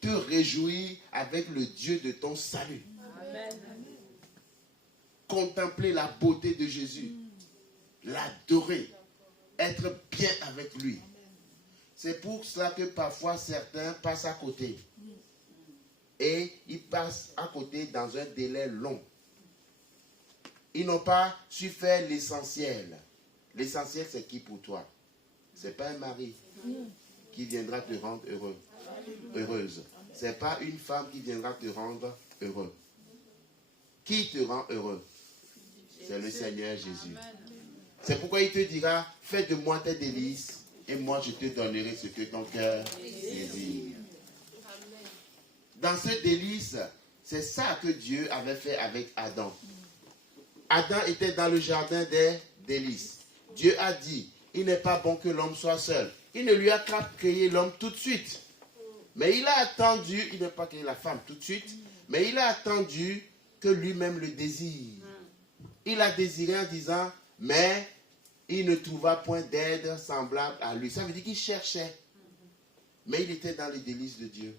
Te réjouir avec le Dieu de ton salut. Amen. Contempler la beauté de Jésus. L'adorer. Être bien avec lui. C'est pour cela que parfois certains passent à côté. Et ils passent à côté dans un délai long. Ils n'ont pas su faire l'essentiel. L'essentiel, c'est qui pour toi? Ce n'est pas un mari qui viendra te rendre heureux. Heureuse. Ce n'est pas une femme qui viendra te rendre heureux. Qui te rend heureux? C'est le Seigneur Jésus. C'est pourquoi il te dira, fais de moi tes délices et moi je te donnerai ce que ton cœur désire. Dans ce délice, c'est ça que Dieu avait fait avec Adam. Adam était dans le jardin des délices. Dieu a dit, il n'est pas bon que l'homme soit seul. Il ne lui a qu'à créer l'homme tout de suite. Mais il a attendu, il n'a pas créé la femme tout de suite, mais il a attendu que lui-même le désire. Il a désiré en disant, mais il ne trouva point d'aide semblable à lui. Ça veut dire qu'il cherchait. Mais il était dans les délices de Dieu.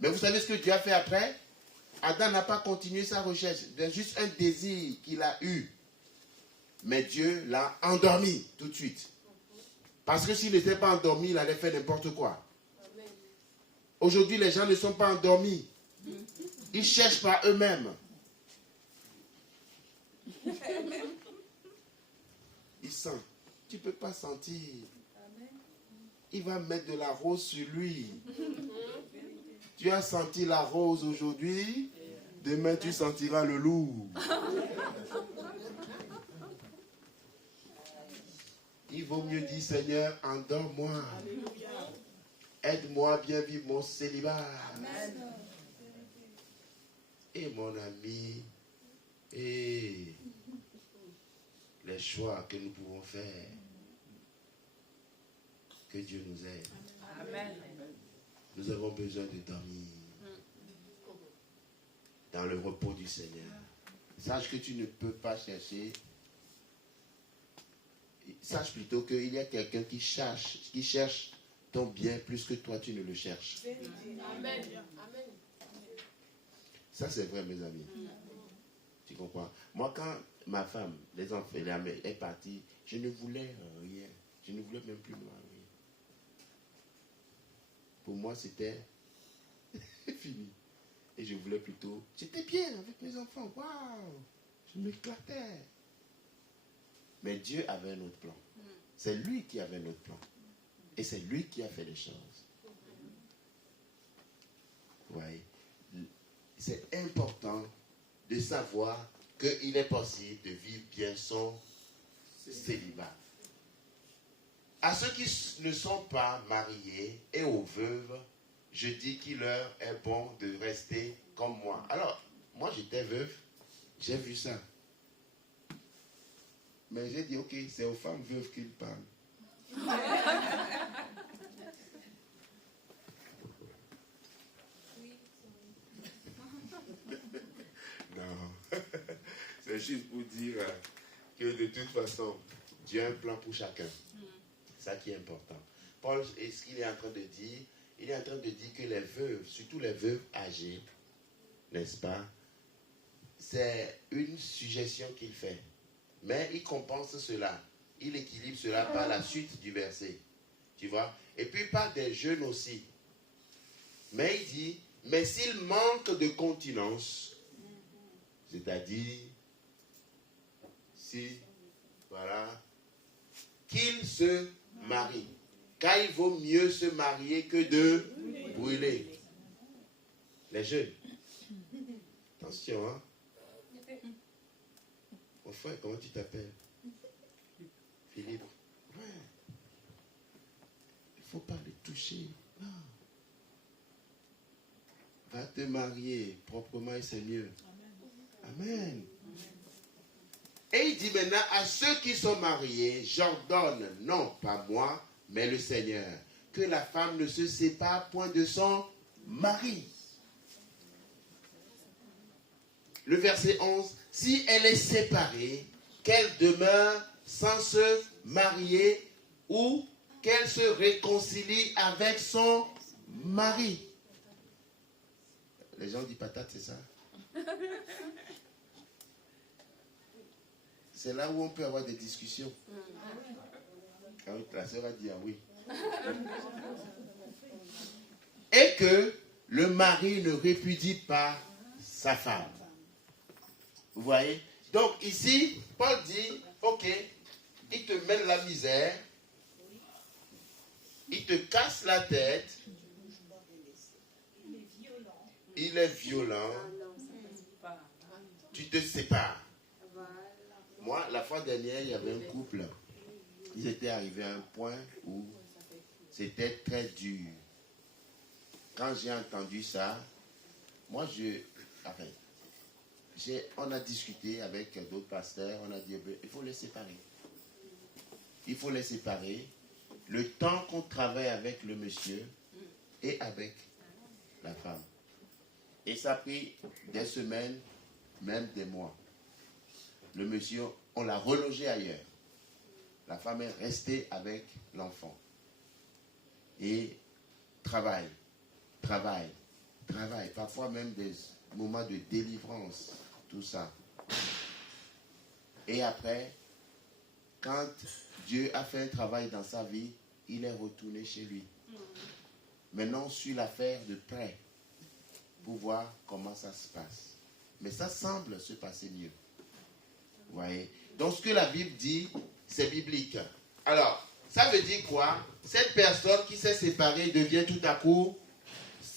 Mais vous savez ce que Dieu a fait après? Adam n'a pas continué sa recherche. C'est juste un désir qu'il a eu. Mais Dieu l'a endormi tout de suite. Parce que s'il n'était pas endormi, il allait faire n'importe quoi. Aujourd'hui, les gens ne sont pas endormis. Ils cherchent par eux-mêmes. Il sent. Tu ne peux pas sentir. Il va mettre de la rose sur lui. Tu as senti la rose aujourd'hui, demain tu sentiras le loup. Il vaut mieux dire, Seigneur, endors-moi. Aide-moi à bien vivre mon célibat. Et mon ami, et les choix que nous pouvons faire. Que Dieu nous aide. Amen. Nous avons besoin de dormir dans le repos du Seigneur. Sache que tu ne peux pas chercher. Sache plutôt qu'il y a quelqu'un qui cherche ton bien plus que toi tu ne le cherches. Amen. Ça c'est vrai mes amis. Tu comprends? Moi quand ma femme, les enfants, est partie, je ne voulais rien. Je ne voulais même plus me marier. Pour moi c'était fini. Et je voulais plutôt... J'étais bien avec mes enfants. Waouh! Je m'éclatais. Mais Dieu avait un autre plan. C'est lui qui avait un autre plan. Et c'est lui qui a fait les choses. Ouais. C'est important de savoir qu'il est possible de vivre bien son célibat. À ceux qui ne sont pas mariés et aux veuves, je dis qu'il leur est bon de rester comme moi. Alors, moi j'étais veuve, j'ai vu ça. Mais j'ai dit, ok, c'est aux femmes veuves qu'il parle. Non, c'est juste pour dire que de toute façon, Dieu a un plan pour chacun. C'est ça qui est important. Paul, ce qu'il est en train de dire, il est en train de dire que les veuves, surtout les veuves âgées, n'est-ce pas, c'est une suggestion qu'il fait. Mais il compense cela. Il équilibre cela par la suite du verset. Tu vois? Et puis par des jeunes aussi. Mais il dit, mais s'il manque de continence, c'est-à-dire, si, voilà, qu'il se marie. Car il vaut mieux se marier que de brûler. Les jeunes. Attention, hein. Mon frère, comment tu t'appelles? Philippe. Ouais. Il ne faut pas les toucher. Non. Va te marier proprement et c'est mieux. Amen. Et il dit maintenant à ceux qui sont mariés, j'ordonne, non pas moi, mais le Seigneur, que la femme ne se sépare point de son mari. Le verset 11, si elle est séparée, qu'elle demeure sans se marier ou qu'elle se réconcilie avec son mari. Les gens disent patate, c'est ça? C'est là où on peut avoir des discussions. Ah oui, la sœur a dit ah oui. Et que le mari ne répudie pas sa femme. Vous voyez? Donc ici, Paul dit, ok, il te mène la misère, il te casse la tête, il est violent, tu te sépares. Moi, la fois dernière, il y avait un couple, ils étaient arrivés à un point où c'était très dur. Quand j'ai entendu ça, moi on a discuté avec d'autres pasteurs, on a dit, il faut les séparer. Il faut les séparer. Le temps qu'on travaille avec le monsieur et avec la femme. Et ça a pris des semaines, même des mois. Le monsieur, on l'a relogé ailleurs. La femme est restée avec l'enfant. Et travaille. Parfois même des moments de délivrance. Tout ça. Et après, quand Dieu a fait un travail dans sa vie, il est retourné chez lui. Maintenant, on suit l'affaire de près pour voir comment ça se passe. Mais ça semble se passer mieux. Vous voyez? Donc, ce que la Bible dit, c'est biblique. Alors, ça veut dire quoi? Cette personne qui s'est séparée devient tout à coup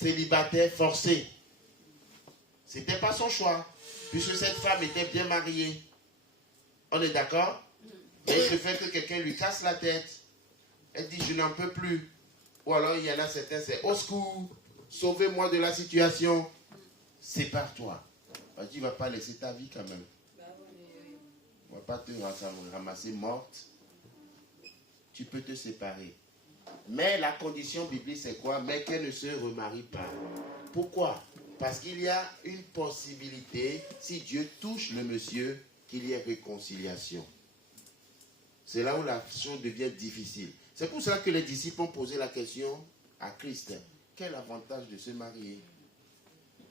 célibataire forcé. Ce n'était pas son choix, puisque cette femme était bien mariée. On est d'accord? Mais le fait que quelqu'un lui casse la tête, elle dit je n'en peux plus. Ou alors il y en a certains, c'est au secours, sauvez-moi de la situation, sépare-toi. Tu ne vas pas laisser ta vie quand même. On ne va pas te ramasser morte. Tu peux te séparer. Mais la condition biblique, c'est quoi? Mais qu'elle ne se remarie pas. Pourquoi? Parce qu'il y a une possibilité, si Dieu touche le monsieur, qu'il y ait réconciliation. C'est là où la chose devient difficile. C'est pour ça que les disciples ont posé la question à Christ. Quel avantage de se marier?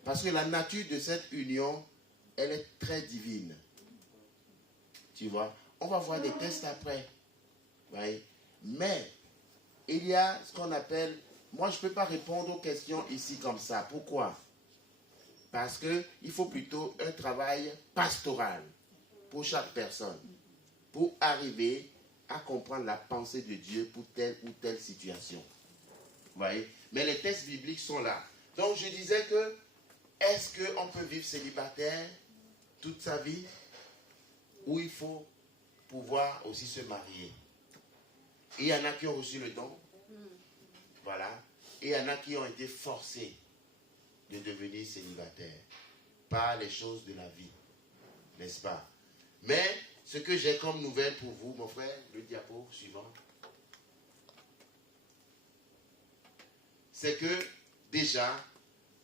Parce que la nature de cette union, elle est très divine. Tu vois? On va voir des tests après. Oui. Mais, il y a ce qu'on appelle... Moi, je ne peux pas répondre aux questions ici comme ça. Pourquoi? Parce qu'il faut plutôt un travail pastoral pour chaque personne. Pour arriver à comprendre la pensée de Dieu pour telle ou telle situation. Vous voyez? Mais les textes bibliques sont là. Donc, je disais que, est-ce qu'on peut vivre célibataire toute sa vie? Ou il faut pouvoir aussi se marier? Et il y en a qui ont reçu le don. Voilà. Et il y en a qui ont été forcés de devenir célibataires par les choses de la vie. N'est-ce pas? Mais ce que j'ai comme nouvelle pour vous, mon frère, le diapo suivant, c'est que déjà,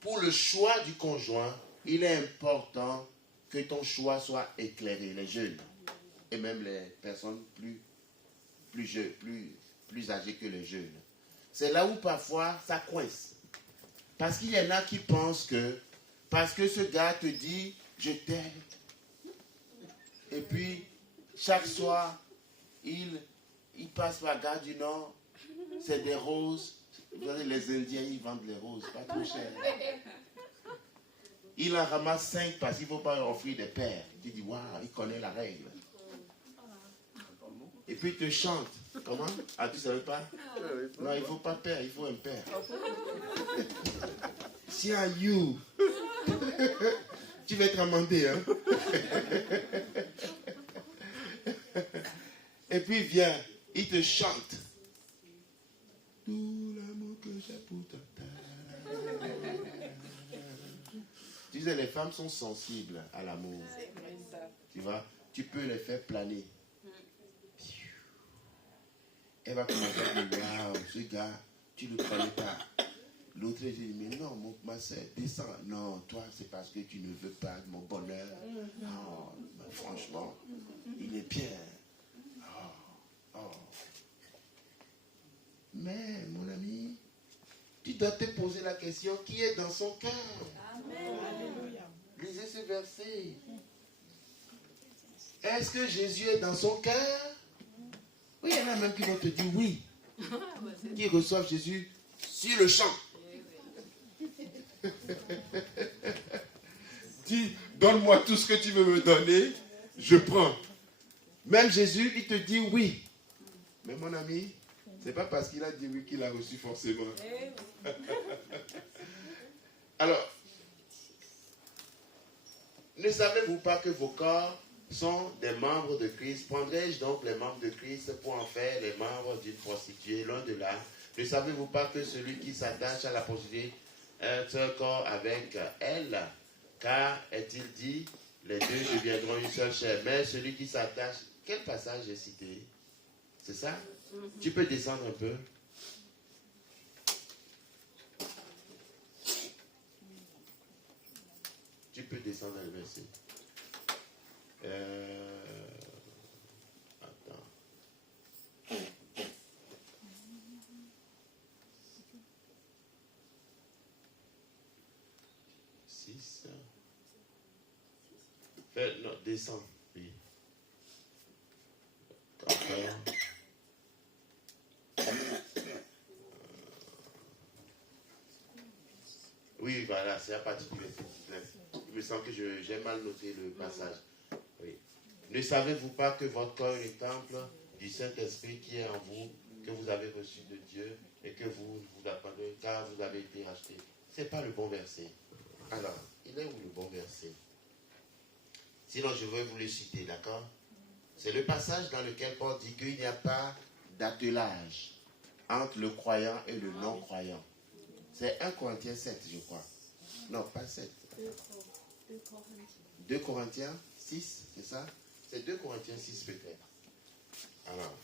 pour le choix du conjoint, il est important que ton choix soit éclairé, les jeunes, et même les personnes plus âgées que les jeunes. C'est là où parfois ça coince. Parce qu'il y en a qui pensent que, parce que ce gars te dit, je t'aime, et puis chaque soir, il passe par la gare du Nord, c'est des roses. Vous savez, les Indiens, ils vendent les roses, pas trop cher. Il en ramasse 5 parce qu'il ne faut pas offrir des paires. Tu dis, waouh, il connaît la règle. Et puis il te chante. Comment? Ah, tu ne savais pas? Non, il ne faut pas paire, il faut un père. C'est à you. Tu vas être amendé, hein? Et puis il vient, il te chante. Tout l'amour que j'ai pour toi. Tu sais, les femmes sont sensibles à l'amour. Tu vois, tu peux les faire planer. Elle va commencer à dire, waouh, ce gars, tu ne le connais pas. L'autre dit, mais non, ma soeur, descends. Non, toi, c'est parce que tu ne veux pas mon bonheur. Oh, franchement, il est bien. Oh. Mais, mon ami, tu dois te poser la question, qui est dans son cœur? Amen. Lisez ce verset. Est-ce que Jésus est dans son cœur? Oui, il y en a même qui vont te dire oui. Qui reçoivent Jésus sur le champ. Dis, donne-moi tout ce que tu veux me donner, je prends. Même Jésus, il te dit oui. Mais mon ami, c'est pas parce qu'il a dit oui qu'il a reçu forcément. Alors, ne savez-vous pas que vos corps sont des membres de Christ? Prendrai-je donc les membres de Christ pour en faire les membres d'une prostituée? Loin de là. Ne savez-vous pas que celui qui s'attache à la prostituée est un seul corps avec elle? Car est-il dit, les deux deviendront une seule chair. Mais celui qui s'attache, quel passage est cité? C'est ça? Tu peux descendre un peu. Tu peux descendre le verset. Attends. Non, descends. Oui. Encore. Oui, voilà, c'est à partir du verset 19. Il me semble que j'ai mal noté le passage. Oui. Ne savez-vous pas que votre corps est le temple du Saint-Esprit qui est en vous, que vous avez reçu de Dieu et que vous appartenez, car vous avez été racheté? Ce n'est pas le bon verset. Alors, il est où le bon verset? Sinon, je vais vous le citer, d'accord? C'est le passage dans lequel Paul dit qu'il n'y a pas d'attelage entre le croyant et le non-croyant. C'est 1 Corinthiens 7, je crois. Non, pas 7. 2 Corinthiens 6, c'est ça? C'est 2 Corinthiens 6 peut-être. Alors.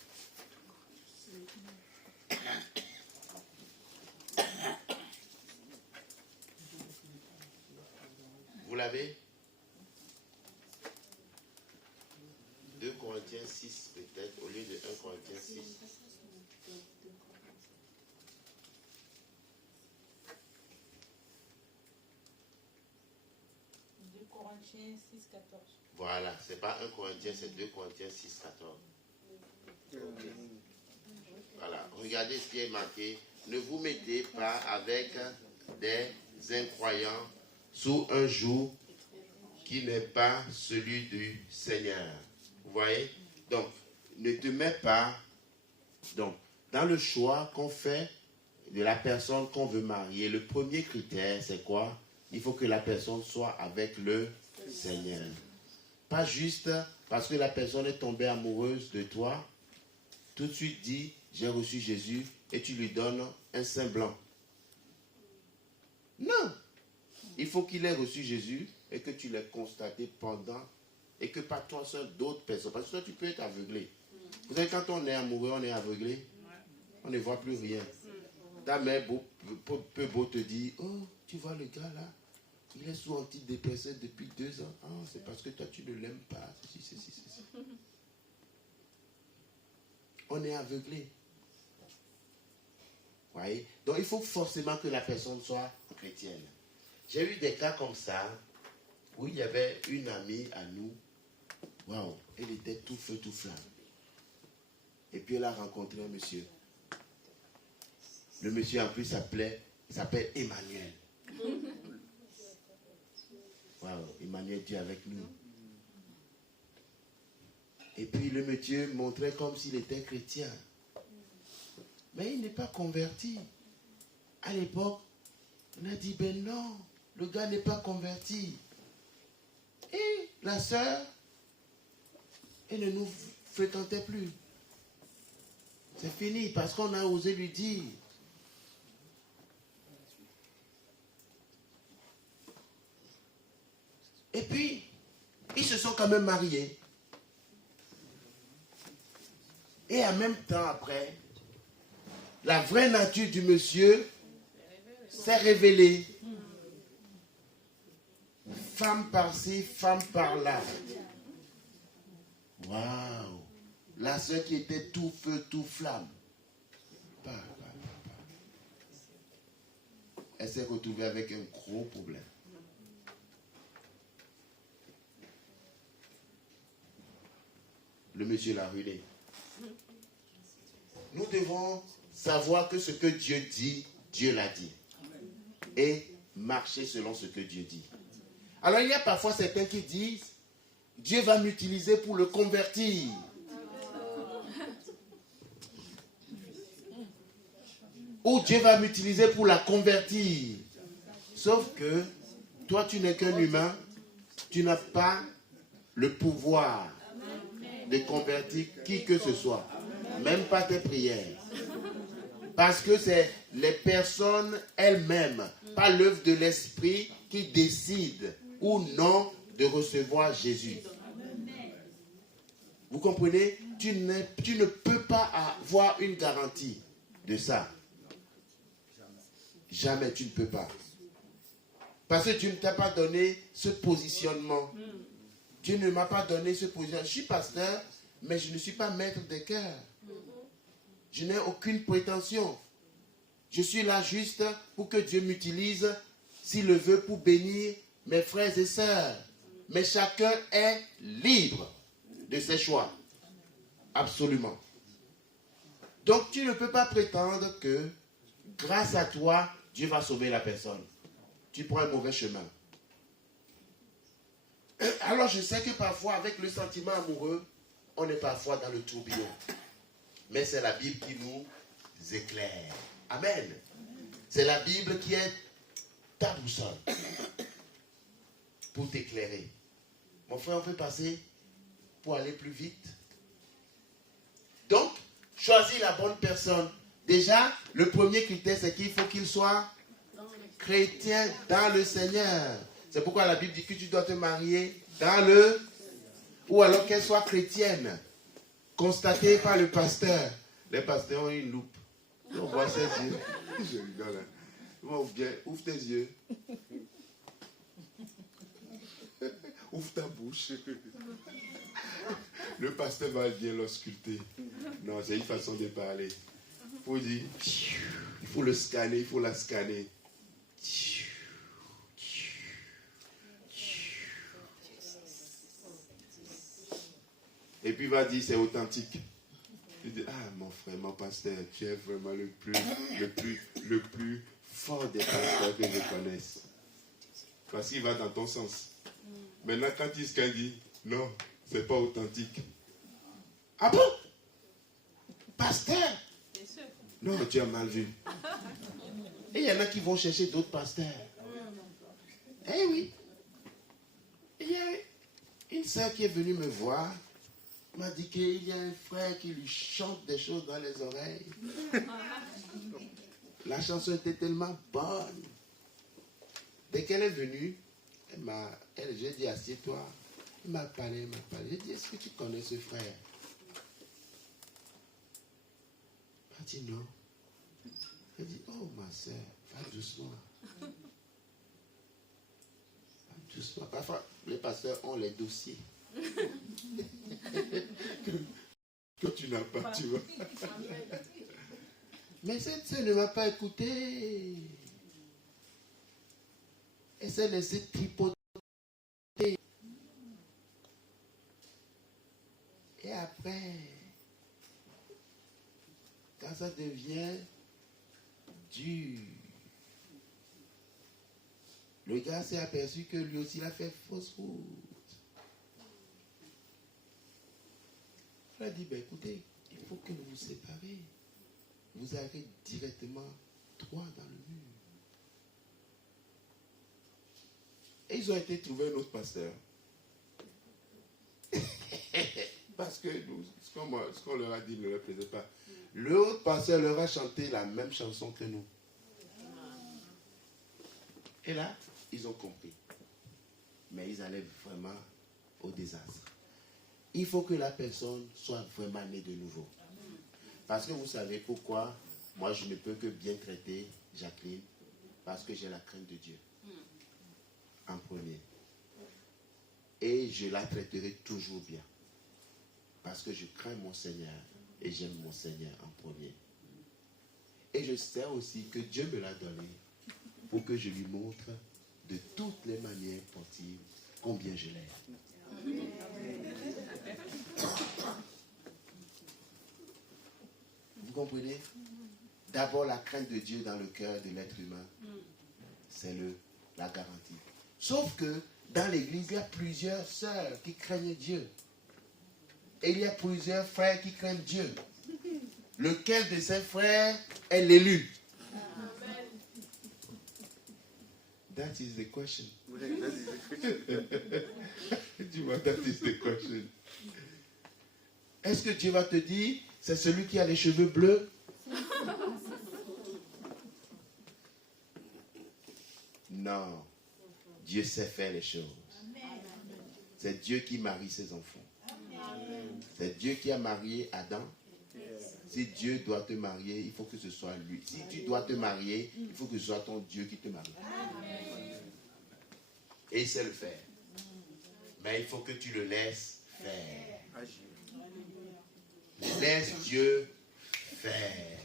Vous l'avez? 2 Corinthiens 6 peut-être, au lieu de 1 Corinthiens 6. 2 Corinthiens 6, 14. Voilà, c'est pas 1 Corinthiens, c'est 2 Corinthiens 6, 14. Okay. Voilà, regardez ce qui est marqué. Ne vous mettez pas avec des incroyants sous un joug qui n'est pas celui du Seigneur. Vous voyez? Donc, ne te mets pas. Donc, dans le choix qu'on fait de la personne qu'on veut marier, le premier critère, c'est quoi? Il faut que la personne soit avec le Seigneur. Pas juste parce que la personne est tombée amoureuse de toi, tout de suite dit, j'ai reçu Jésus, et tu lui donnes un sein blanc. Non. Il faut qu'il ait reçu Jésus et que tu l'aies constaté pendant, et que pas toi seul, d'autres personnes. Parce que toi, tu peux être aveuglé. Vous savez, quand on est amoureux, on est aveuglé. On ne voit plus rien. Ta mère peut beau te dire, oh, tu vois le gars là, il est sous antidépresseur depuis 2 ans. Ah, c'est parce que toi, tu ne l'aimes pas. Ceci. On est aveuglé. Voyez? Donc, il faut forcément que la personne soit chrétienne. J'ai eu des cas comme ça, où il y avait une amie à nous. Waouh, elle était tout feu, tout flamme. Et puis, elle a rencontré un monsieur. Le monsieur, en plus, s'appelle Emmanuel. Waouh, Emmanuel, Dieu avec nous. Et puis, le monsieur montrait comme s'il était chrétien. Mais il n'est pas converti. À l'époque, on a dit, ben non, le gars n'est pas converti. Et la sœur, elle ne nous fréquentait plus. C'est fini parce qu'on a osé lui dire. Et puis, ils se sont quand même mariés. Et en même temps après, la vraie nature du monsieur s'est révélée. Femme par-ci, femme par-là. Waouh! La sœur qui était tout feu, tout flamme. Elle s'est retrouvée avec un gros problème. Le monsieur l'a ruiné. Nous devons savoir que ce que Dieu dit, Dieu l'a dit. Et marcher selon ce que Dieu dit. Alors il y a parfois certains qui disent, Dieu va m'utiliser pour le convertir. Ou Dieu va m'utiliser pour la convertir. Sauf que toi tu n'es qu'un humain, tu n'as pas le pouvoir de convertir qui que ce soit. Même pas tes prières. Parce que c'est les personnes elles-mêmes, pas l'œuvre de l'esprit, qui décident ou non de recevoir Jésus. Vous comprenez? Tu ne peux pas avoir une garantie de ça. Jamais tu ne peux pas. Parce que Dieu ne t'a pas donné ce positionnement. Dieu ne m'a pas donné ce positionnement. Je suis pasteur, mais je ne suis pas maître des cœurs. Je n'ai aucune prétention. Je suis là juste pour que Dieu m'utilise, s'il le veut, pour bénir mes frères et sœurs. Mais chacun est libre de ses choix. Absolument. Donc tu ne peux pas prétendre que grâce à toi, Dieu va sauver la personne. Tu prends un mauvais chemin. Alors je sais que parfois, avec le sentiment amoureux, on est parfois dans le tourbillon. Mais c'est la Bible qui nous éclaire. Amen. C'est la Bible qui est ta boussole pour t'éclairer. Mon frère, on peut passer pour aller plus vite. Donc, choisis la bonne personne. Déjà, le premier critère, c'est qu'il faut qu'il soit chrétien dans le Seigneur. C'est pourquoi la Bible dit que tu dois te marier dans le... Ou alors qu'elle soit chrétienne, constatée par le pasteur. Les pasteurs ont une loupe. On voit ses yeux. Je rigole. Ouvre tes yeux. Ouvre ta bouche. Le pasteur va bien l'ausculter. Non, c'est une façon de parler. Il faut dire, il faut le scanner, il faut la scanner. Et puis il va dire, c'est authentique. Il dit, ah mon frère, mon pasteur, tu es vraiment le plus fort des pasteurs que je connaisse. Parce qu'il va dans ton sens. Maintenant, quand il scanne, il dit, non, c'est pas authentique. Ah bon? Pasteur? Non, tu as mal vu. Et il y en a qui vont chercher d'autres pasteurs. Eh oui. Il y a une sœur qui est venue me voir, m'a dit qu'il y a un frère qui lui chante des choses dans les oreilles. La chanson était tellement bonne. Dès qu'elle est venue, j'ai dit, assieds-toi. Il m'a parlé. J'ai dit, est-ce que tu connais ce frère? Elle m'a dit non. Elle dit, oh ma soeur, va doucement. Va doucement. Parfois, les pasteurs ont les dossiers. que tu n'as pas, tu vois. Mais cette soeur ne m'a pas écouté. Elle s'est laissée tripoter. Et après, quand ça devient dur, le gars s'est aperçu que lui aussi il a fait fausse route. Il a dit, ben écoutez, il faut que vous vous séparez. Vous allez directement droit dans le mur. Et ils ont été trouver un autre pasteur. Parce que ce qu'on leur a dit ne leur plaisait pas. L'autre pasteur leur a chanté la même chanson que nous. Et là, ils ont compris. Mais ils allaient vraiment au désastre. Il faut que la personne soit vraiment née de nouveau. Parce que vous savez pourquoi moi je ne peux que bien traiter Jacqueline. Parce que j'ai la crainte de Dieu. En premier. Et je la traiterai toujours bien. Parce que je crains mon Seigneur et j'aime mon Seigneur en premier. Et je sais aussi que Dieu me l'a donné pour que je lui montre de toutes les manières possibles combien je l'aime. Vous comprenez? D'abord, la crainte de Dieu dans le cœur de l'être humain, c'est la garantie. Sauf que dans l'église, il y a plusieurs sœurs qui craignent Dieu. Et il y a plusieurs frères qui craignent Dieu. Lequel de ces frères est l'élu? That is the question. Dis-moi, that is the question. Est-ce que Dieu va te dire, c'est celui qui a les cheveux bleus? Non. Dieu sait faire les choses. C'est Dieu qui marie ses enfants. C'est Dieu qui a marié Adam. Si Dieu doit te marier, il faut que ce soit lui. Si tu dois te marier, il faut que ce soit ton Dieu qui te marie. Et il sait le faire. Mais il faut que tu le laisses faire. Laisse Dieu faire.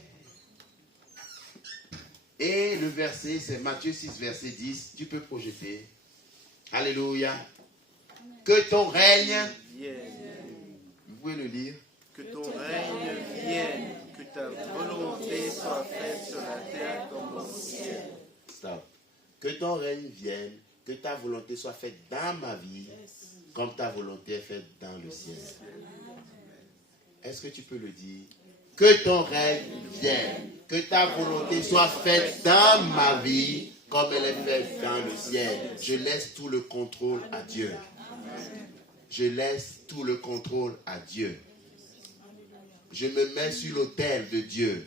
Et le verset, c'est Matthieu 6, verset 10. Tu peux projeter. Alléluia. Que ton règne vienne. Vous pouvez le lire. Que ton règne vienne, que ta volonté soit faite sur la terre comme au ciel. Stop. Que ton règne vienne, que ta volonté soit faite dans ma vie, comme ta volonté est faite dans le ciel. Est-ce que tu peux le dire? Que ton règne vienne, que ta volonté soit faite dans ma vie, comme elle est faite dans le ciel. Je laisse tout le contrôle à Dieu. Je laisse tout le contrôle à Dieu. Je me mets sur l'autel de Dieu.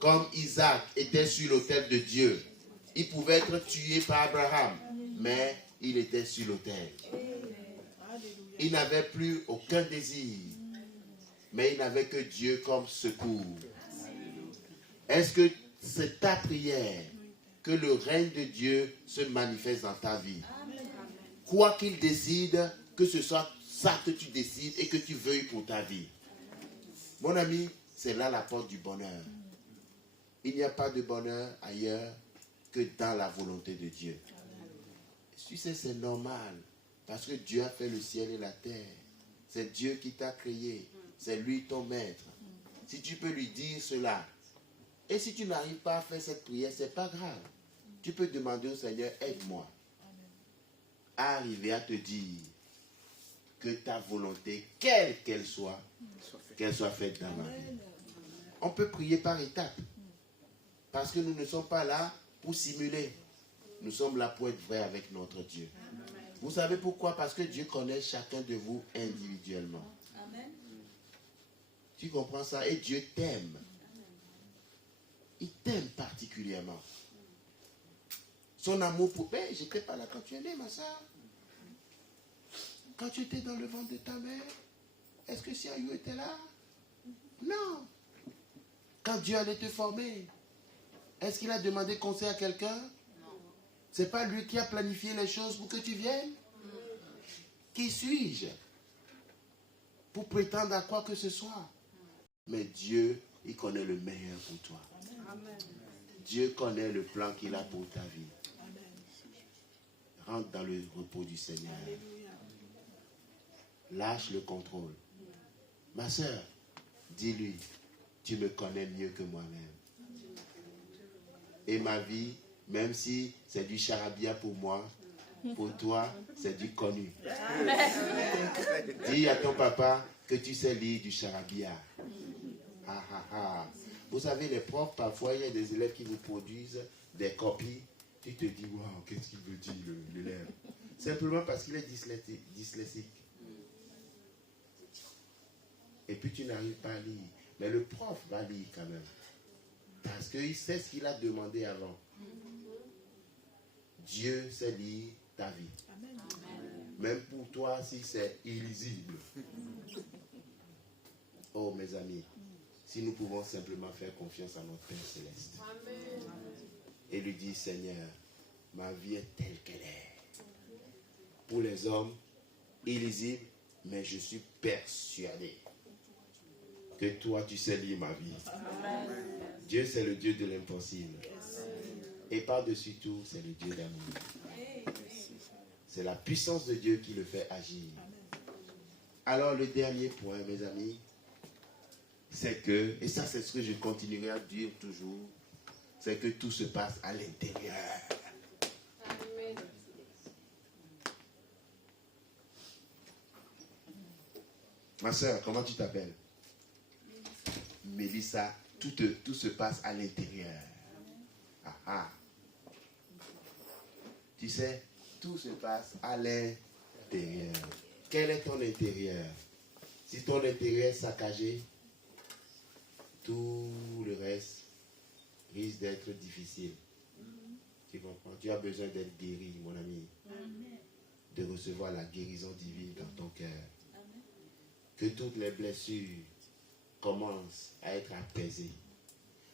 Comme Isaac était sur l'autel de Dieu. Il pouvait être tué par Abraham, mais il était sur l'autel. Il n'avait plus aucun désir, mais il n'avait que Dieu comme secours. Est-ce que c'est ta prière que le règne de Dieu se manifeste dans ta vie? Quoi qu'il décide, que ce soit ça que tu décides et que tu veuilles pour ta vie. Mon ami, c'est là la porte du bonheur. Il n'y a pas de bonheur ailleurs que dans la volonté de Dieu. Tu sais, c'est normal, parce que Dieu a fait le ciel et la terre. C'est Dieu qui t'a créé. C'est lui ton maître. Si tu peux lui dire cela, et si tu n'arrives pas à faire cette prière, ce n'est pas grave. Tu peux demander au Seigneur, aide-moi à arriver à te dire que ta volonté, quelle qu'elle soit faite dans ma vie. On peut prier par étapes. Parce que nous ne sommes pas là pour simuler. Nous sommes là pour être vrais avec notre Dieu. Vous savez pourquoi? Parce que Dieu connaît chacun de vous individuellement. Tu comprends ça? Et Dieu t'aime. Il t'aime particulièrement. Son amour pour... Mais je n'étais pas là quand tu es née, ma soeur. Quand tu étais dans le ventre de ta mère, est-ce que Siayou était là? Non. Quand Dieu allait te former, est-ce qu'il a demandé conseil à quelqu'un? Non. C'est pas lui qui a planifié les choses pour que tu viennes? Qui suis-je pour prétendre à quoi que ce soit? Mais Dieu, il connaît le meilleur pour toi. Amen. Dieu connaît le plan qu'il a pour ta vie. Amen. Rentre dans le repos du Seigneur. Alléluia. Lâche le contrôle. Ma soeur, dis-lui, tu me connais mieux que moi-même. Et ma vie, même si c'est du charabia pour moi, pour toi, c'est du connu. Dis à ton papa que tu sais lire du charabia. Ah, ah, ah. Vous savez, les profs, parfois, il y a des élèves qui vous produisent des copies. Tu te dis, waouh, qu'est-ce qu'il veut dire, l'élève? Simplement parce qu'il est dyslexique. Et puis tu n'arrives pas à lire. Mais le prof va lire quand même. Parce qu'il sait ce qu'il a demandé avant. Dieu sait lire ta vie. Amen. Même pour toi, si c'est illisible. Oh, mes amis, si nous pouvons simplement faire confiance à notre Père Céleste. Amen. Et lui dire, Seigneur, ma vie est telle qu'elle est. Pour les hommes, illisible, mais je suis persuadé que toi, tu sais lire ma vie. Amen. Dieu, c'est le Dieu de l'impossible. Et par-dessus tout, c'est le Dieu d'amour. C'est la puissance de Dieu qui le fait agir. Alors, le dernier point, mes amis, c'est que, et ça, c'est ce que je continuerai à dire toujours, c'est que tout se passe à l'intérieur. Amen. Ma soeur, comment tu t'appelles? Mélissa, tout se passe à l'intérieur. Ah, ah. Tu sais, tout se passe à l'intérieur. Quel est ton intérieur? Si ton intérieur est saccagé, tout le reste risque d'être difficile. Tu comprends? Tu as besoin d'être guéri, mon ami. De recevoir la guérison divine dans ton cœur. Que toutes les blessures commencent à être apaisées.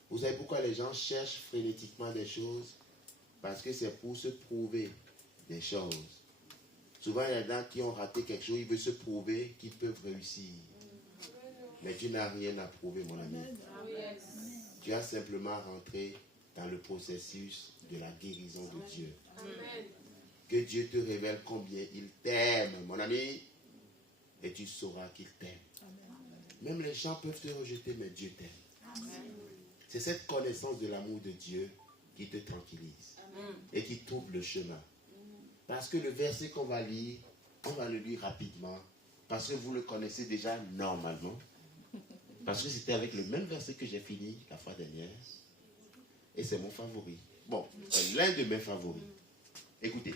Vous savez pourquoi les gens cherchent frénétiquement des choses? Parce que c'est pour se prouver des choses. Souvent, il y en a qui ont raté quelque chose, ils veulent se prouver qu'ils peuvent réussir. Mais tu n'as rien à prouver, mon ami. Tu as simplement rentré dans le processus de la guérison de Dieu. Que Dieu te révèle combien il t'aime, mon ami. Et tu sauras qu'il t'aime. Même les gens peuvent te rejeter, mais Dieu t'aime. C'est cette connaissance de l'amour de Dieu qui te tranquillise et qui trouve le chemin. Parce que le verset qu'on va lire, on va le lire rapidement, parce que vous le connaissez déjà normalement. Parce que c'était avec le même verset que j'ai fini la fois dernière. Et c'est mon favori. Bon, c'est l'un de mes favoris. Écoutez,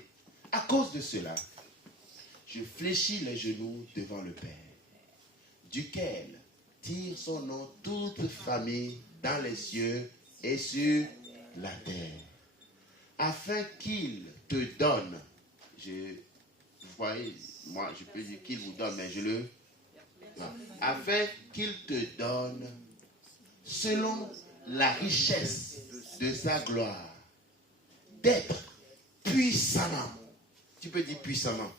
à cause de cela, je fléchis les genoux devant le Père, duquel tire son nom toute famille dans les cieux et sur la terre, afin qu'il te donne, vous voyez, moi je peux dire qu'il vous donne, mais afin qu'il te donne, selon la richesse de sa gloire, d'être puissamment, tu peux dire puissamment,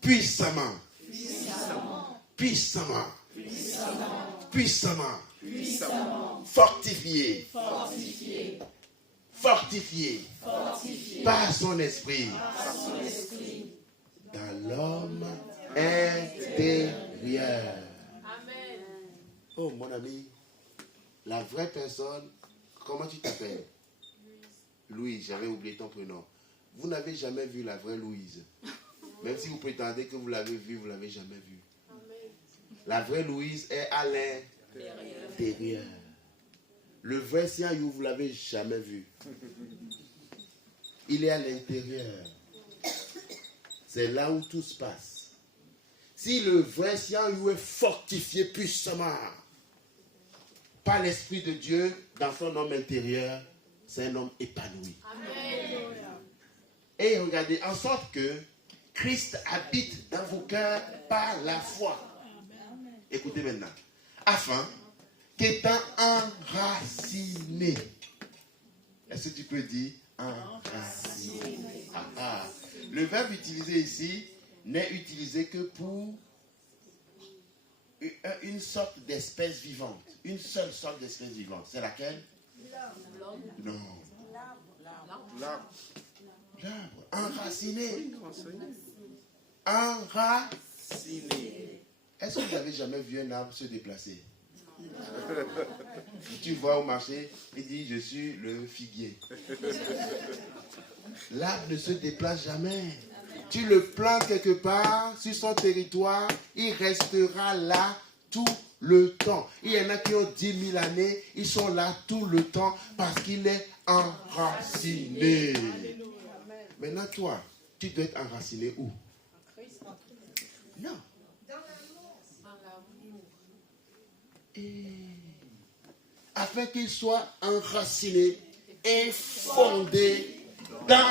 puissamment, puissamment, puissamment, fortifié, par son esprit, dans l'homme intérieur. Amen. Oh mon ami, la vraie personne, comment tu t'appelles? Louise, j'avais oublié ton prénom. Vous n'avez jamais vu la vraie Louise. Même si vous prétendez que vous l'avez vue, vous ne l'avez jamais vue. La vraie Louise est à l'intérieur. Le vrai Sion, vous ne l'avez jamais vu. Il est à l'intérieur. C'est là où tout se passe. Si le vrai Sion est fortifié puissamment par l'Esprit de Dieu dans son homme intérieur, c'est un homme épanoui. Amen. Et regardez, en sorte que Christ habite dans vos cœurs par la foi. Écoutez maintenant. Afin qu'étant enraciné. Est-ce que tu peux dire enraciné? Le verbe utilisé ici n'est utilisé que pour une sorte d'espèce vivante. Une seule sorte d'espèce vivante. C'est laquelle? Non. L'arbre. L'arbre. Enraciné. Enraciné. Est-ce que vous n'avez jamais vu un arbre se déplacer? Tu vois au marché, il dit je suis le figuier. L'arbre ne se déplace jamais. Tu le plantes quelque part sur son territoire, il restera là tout le temps. Il y en a qui ont 10 000 années, ils sont là tout le temps parce qu'il est enraciné. Maintenant toi, tu dois être enraciné où? Non. Afin qu'il soit enraciné et fondé dans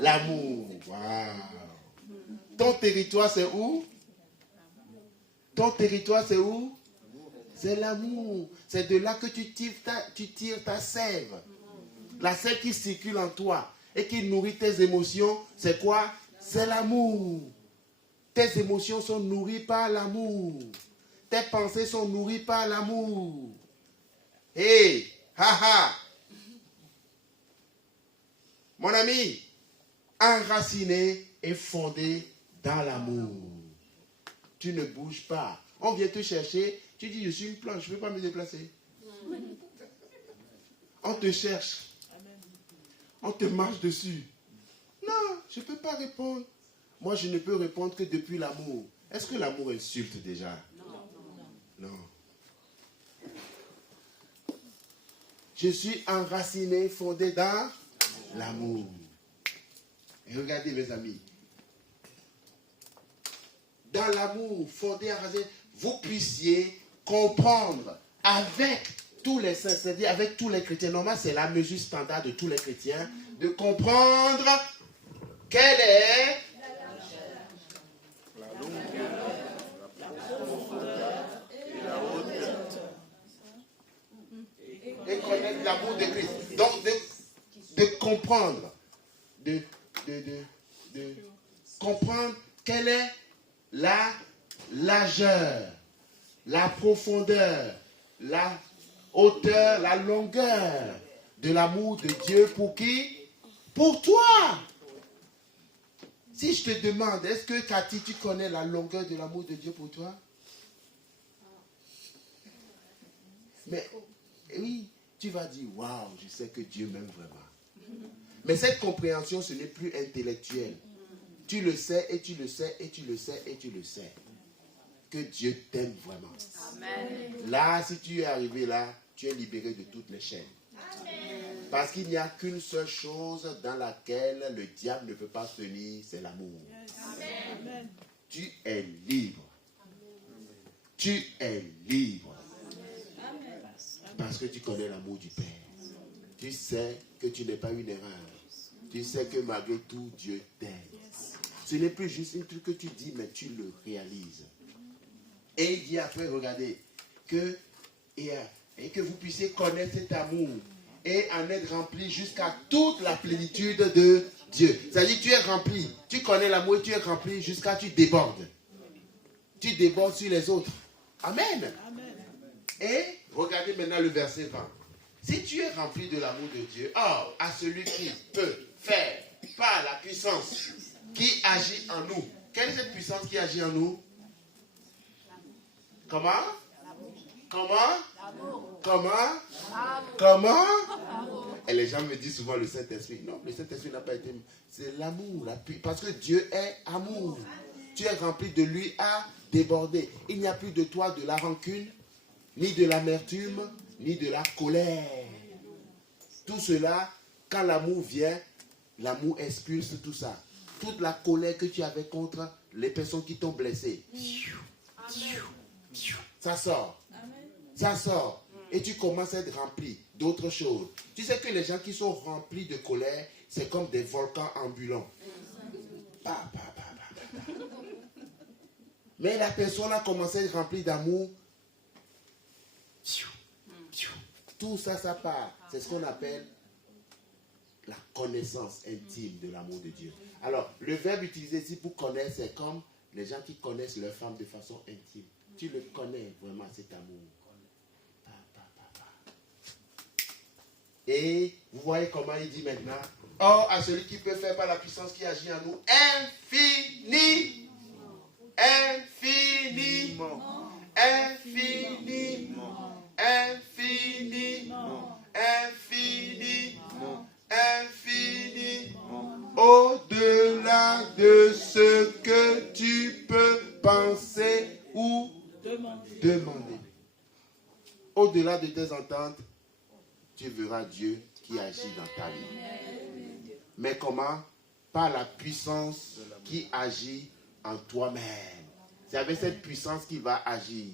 l'amour. Wow. Ton territoire c'est où? Ton territoire c'est où? C'est l'amour. C'est de là que tu tires ta sève. La sève qui circule en toi et qui nourrit tes émotions, c'est quoi? C'est l'amour. Tes émotions sont nourries par l'amour. Tes pensées sont nourries par l'amour. Hey, haha. Mon ami, enraciné et fondé dans l'amour. Tu ne bouges pas. On vient te chercher, tu dis je suis une planche, je ne peux pas me déplacer. On te cherche. On te marche dessus. Non, je ne peux pas répondre. Moi, je ne peux répondre que depuis l'amour. Est-ce que l'amour insulte déjà? Non. Je suis enraciné, fondé dans l'amour. Et regardez mes amis. Dans l'amour, fondé, enraciné, vous puissiez comprendre avec tous les saints, c'est-à-dire avec tous les chrétiens. Normalement, c'est la mesure standard de tous les chrétiens, de comprendre quelle est La longueur, la profondeur et la hauteur. et connaître l'amour de Christ. Donc, de comprendre, de comprendre quelle est la largeur, la profondeur, la hauteur, la longueur de l'amour de Dieu pour qui? Pour toi. Si je te demande, est-ce que Cathy, tu connais la longueur de l'amour de Dieu pour toi? Mais oui, tu vas dire, waouh, je sais que Dieu m'aime vraiment. Mais cette compréhension, ce n'est plus intellectuel. Tu le sais et tu le sais et tu le sais et tu le sais. Que Dieu t'aime vraiment. Amen. Là, si tu es arrivé là, tu es libéré de toutes les chaînes. Amen. Parce qu'il n'y a qu'une seule chose dans laquelle le diable ne peut pas tenir, c'est l'amour. Amen. Tu es libre. Tu es libre. Parce que tu connais l'amour du Père. Tu sais que tu n'es pas une erreur. Tu sais que malgré tout, Dieu t'aime. Ce n'est plus juste un truc que tu dis, mais tu le réalises. Et il dit après, regardez, que vous puissiez connaître cet amour et en être rempli jusqu'à toute la plénitude de Dieu. C'est-à-dire que tu es rempli, tu connais l'amour et tu es rempli jusqu'à tu débordes. Tu débordes sur les autres. Amen. Et regardez maintenant le verset 20. Si tu es rempli de l'amour de Dieu, or à celui qui peut faire par la puissance qui agit en nous. Quelle est cette puissance qui agit en nous? Comment? Et les gens me disent souvent le Saint-Esprit. Non, le Saint-Esprit n'a pas été... C'est l'amour. Parce que Dieu est amour. Tu es rempli de lui à déborder. Il n'y a plus de toi de la rancune, ni de l'amertume, ni de la colère. Tout cela, quand l'amour vient, l'amour expulse tout ça. Toute la colère que tu avais contre les personnes qui t'ont blessé. Ça sort. Ça sort. Et tu commences à être rempli d'autres choses. Tu sais que les gens qui sont remplis de colère, c'est comme des volcans ambulants. Mais la personne a commencé à être remplie d'amour. Tout ça, ça part. C'est ce qu'on appelle la connaissance intime de l'amour de Dieu. Alors, le verbe utilisé ici pour connaître, c'est comme les gens qui connaissent leur femme de façon intime. Tu le connais vraiment, cet amour. Et vous voyez comment il dit maintenant. Or, à celui qui peut faire par la puissance qui agit en nous, infiniment, au-delà de ce que tu peux penser ou demander. Au-delà de tes ententes, tu verras Dieu qui agit dans ta vie. Mais comment? Par la puissance qui agit en toi-même. C'est avec cette puissance qui va agir.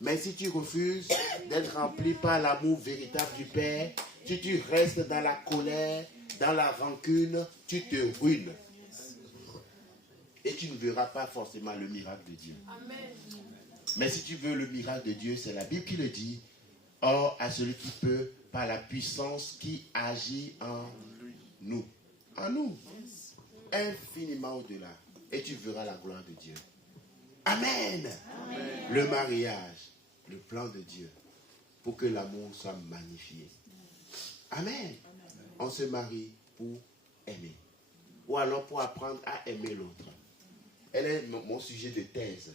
Mais si tu refuses d'être rempli par l'amour véritable du Père, si tu restes dans la colère, dans la rancune, tu te ruines. Et tu ne verras pas forcément le miracle de Dieu. Amen. Mais si tu veux le miracle de Dieu, c'est la Bible qui le dit. Or, à celui qui peut, par la puissance qui agit en nous. En nous. Infiniment au-delà. Et tu verras la gloire de Dieu. Amen. Amen. Le mariage, le plan de Dieu, pour que l'amour soit magnifié. Amen. Amen. On se marie pour aimer. Ou alors pour apprendre à aimer l'autre. Elle est mon sujet de thèse.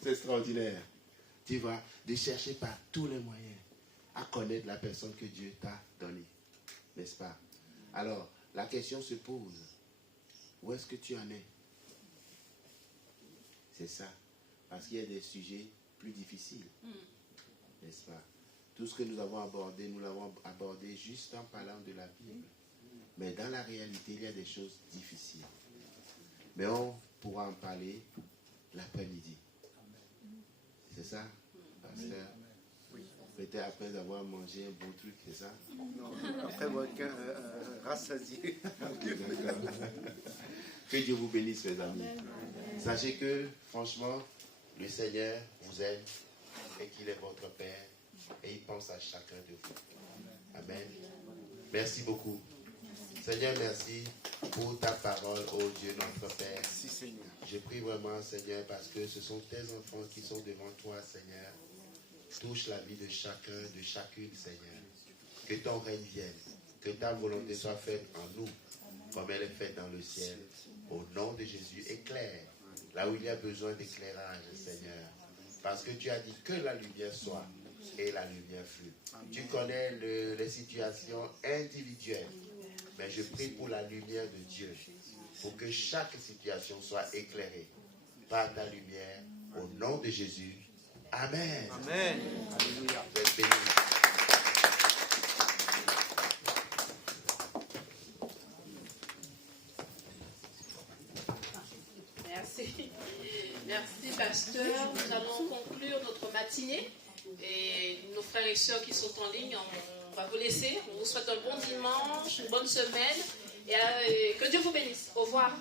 C'est extraordinaire. Tu vas de chercher par tous les moyens à connaître la personne que Dieu t'a donnée. N'est-ce pas? Alors, la question se pose. Où est-ce que tu en es? C'est ça. Parce qu'il y a des sujets plus difficiles. N'est-ce pas? Tout ce que nous avons abordé, nous l'avons abordé juste en parlant de la Bible. Mais dans la réalité, il y a des choses difficiles. Mais on pourra en parler l'après-midi. C'est ça, pasteur? Oui. Peut-être après avoir mangé un bon truc, c'est ça? Non, après avoir rassasié. Que Dieu vous bénisse, mes amis. Sachez que, franchement, le Seigneur vous aime et qu'il est votre Père et il pense à chacun de vous. Amen. Merci beaucoup. Seigneur, merci pour ta parole, ô Dieu notre Père. Merci, Seigneur. Je prie vraiment, Seigneur, parce que ce sont tes enfants qui sont devant toi, Seigneur. Touche la vie de chacun, de chacune, Seigneur. Que ton règne vienne, que ta volonté soit faite en nous, comme elle est faite dans le ciel. Au nom de Jésus, éclaire là où il y a besoin d'éclairage, Seigneur. Parce que tu as dit que la lumière soit, et la lumière fut. Tu connais les situations individuelles. Mais je prie pour la lumière de Dieu, pour que chaque situation soit éclairée par ta lumière, au nom de Jésus. Amen. Amen. Alléluia. Vous êtes bénis. Merci. Merci, pasteur. Nous allons conclure notre matinée. Et nos frères et sœurs qui sont en ligne, on va vous laisser. On vous souhaite un bon dimanche, une bonne semaine. Et que Dieu vous bénisse. Au revoir.